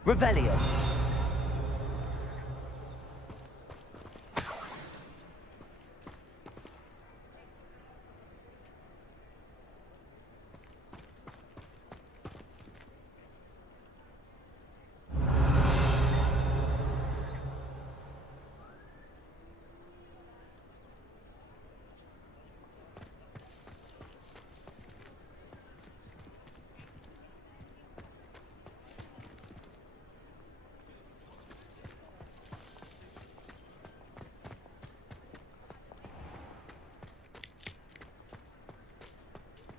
Revelio.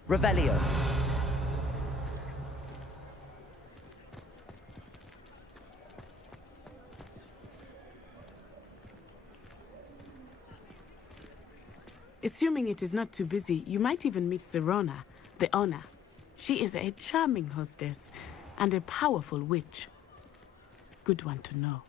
Revelio. Assuming it is not too busy, you might even meet Serona, the owner. She is a charming hostess and a powerful witch. Good one to know.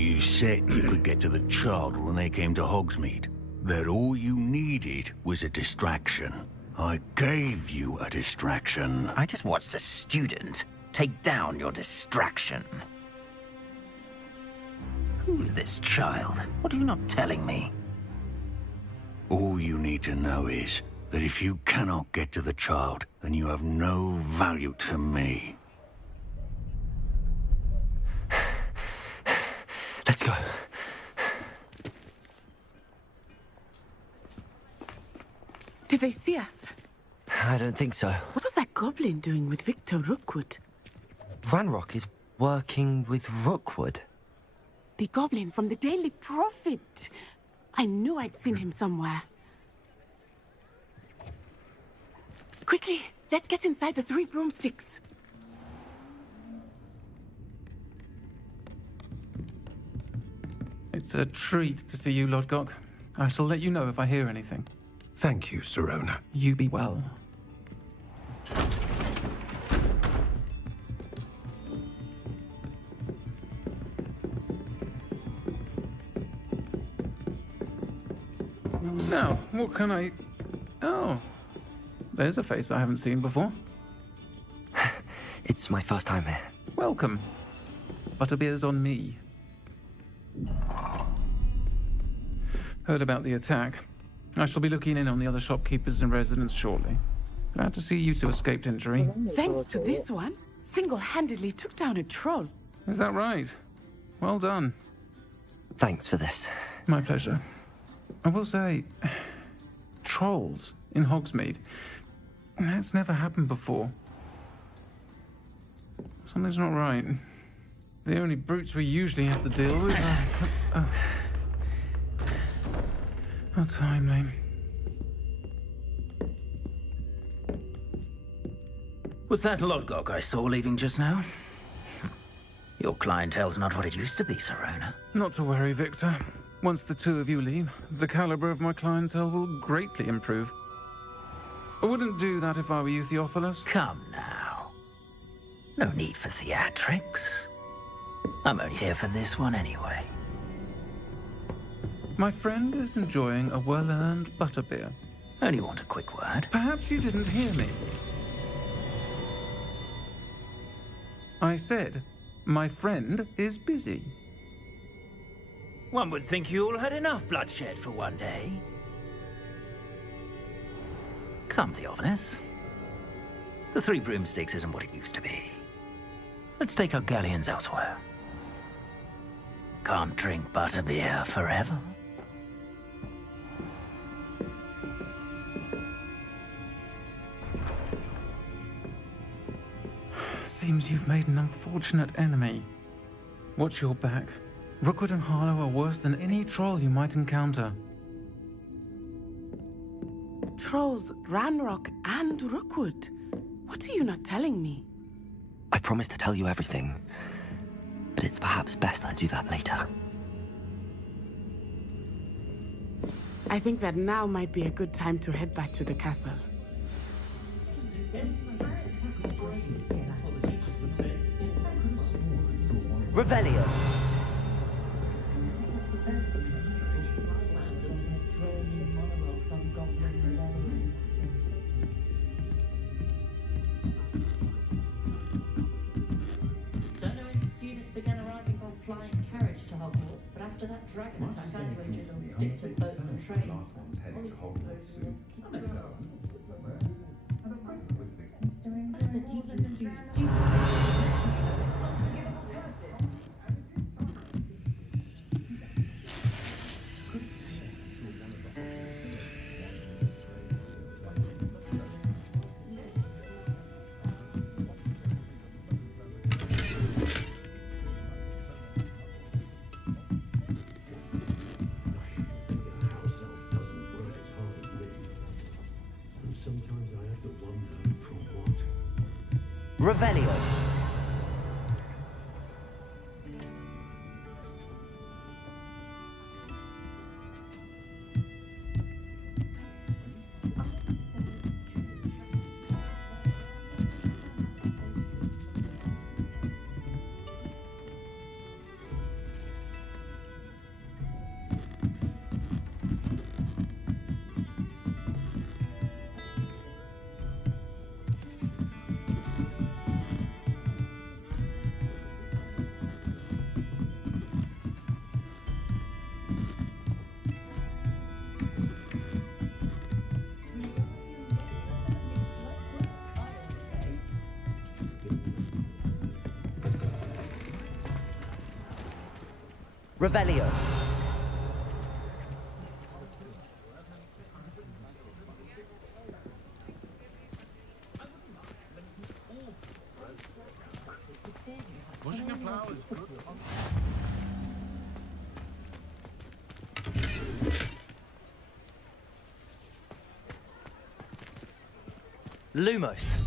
You said you could get to the child when they came to Hogsmeade. That all you needed was a distraction. I gave you a distraction. I just watched a student take down your distraction. Who's this child? What are you not telling me? All you need to know is that if you cannot get to the child, then you have no value to me. Let's go. Did they see us? I don't think so. What was that goblin doing with Victor Rookwood? Ranrock is working with Rookwood. The goblin from the Daily Prophet. I knew I'd seen him somewhere. Quickly, let's get inside the 3 broomsticks. It's a treat to see you, Lodgok. I shall let you know if I hear anything. Thank you, Sirona. You be well. Now, what can I... Oh, there's a face I haven't seen before. It's my first time here. Welcome. Butterbeer's on me. Heard about the attack. I shall be looking in on the other shopkeepers and residents shortly. Glad to see you two escaped injury. Thanks to this one, single-handedly took down a troll. Is that right? Well done. Thanks for this. My pleasure. I will say, trolls in Hogsmeade. That's never happened before. Something's not right. The only brutes we usually have to deal with are... How timely. Was that Lodgok I saw leaving just now? Your clientele's not what it used to be, Sirona. Not to worry, Victor. Once the 2 of you leave, the caliber of my clientele will greatly improve. I wouldn't do that if I were you, Theophilus. Come now. No need for theatrics. I'm only here for this one anyway. My friend is enjoying a well-earned butterbeer. Only want a quick word. Perhaps you didn't hear me. I said, my friend is busy. One would think you all had enough bloodshed for one day. Come, Theophilus. The 3 broomsticks isn't what it used to be. Let's take our galleons elsewhere. Can't drink butterbeer forever. Seems you've made an unfortunate enemy. Watch your back. Rookwood and Harlow are worse than any troll you might encounter. Trolls, Ranrock, and Rookwood. What are you not telling me? I promised to tell you everything, but it's perhaps best I do that later. I think that now might be a good time to head back to the castle. Revelio. Don't know if students began arriving by flying carriage to Hogwarts, but after that dragon attack, outriders will stick to boats and trains. The teaching students. Revelio. Revelio. Lumos.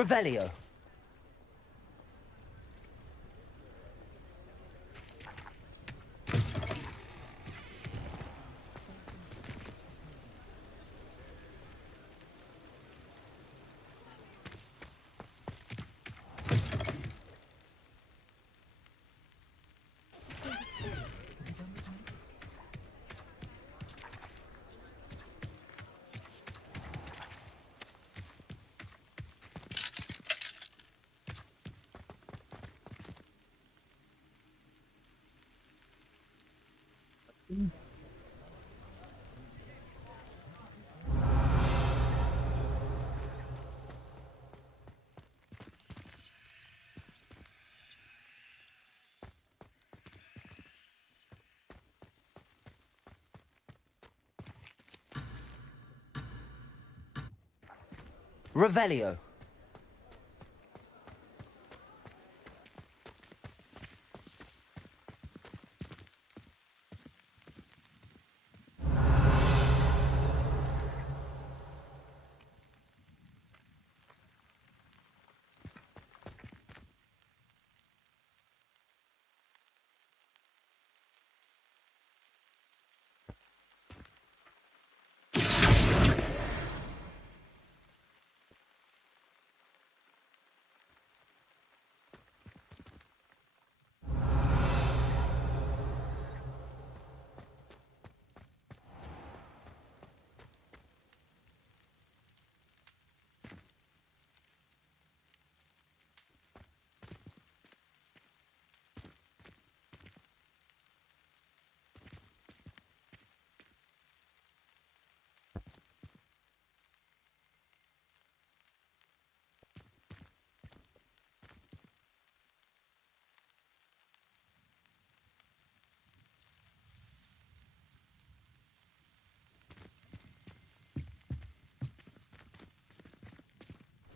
Revelio. Revelio.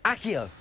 Accio.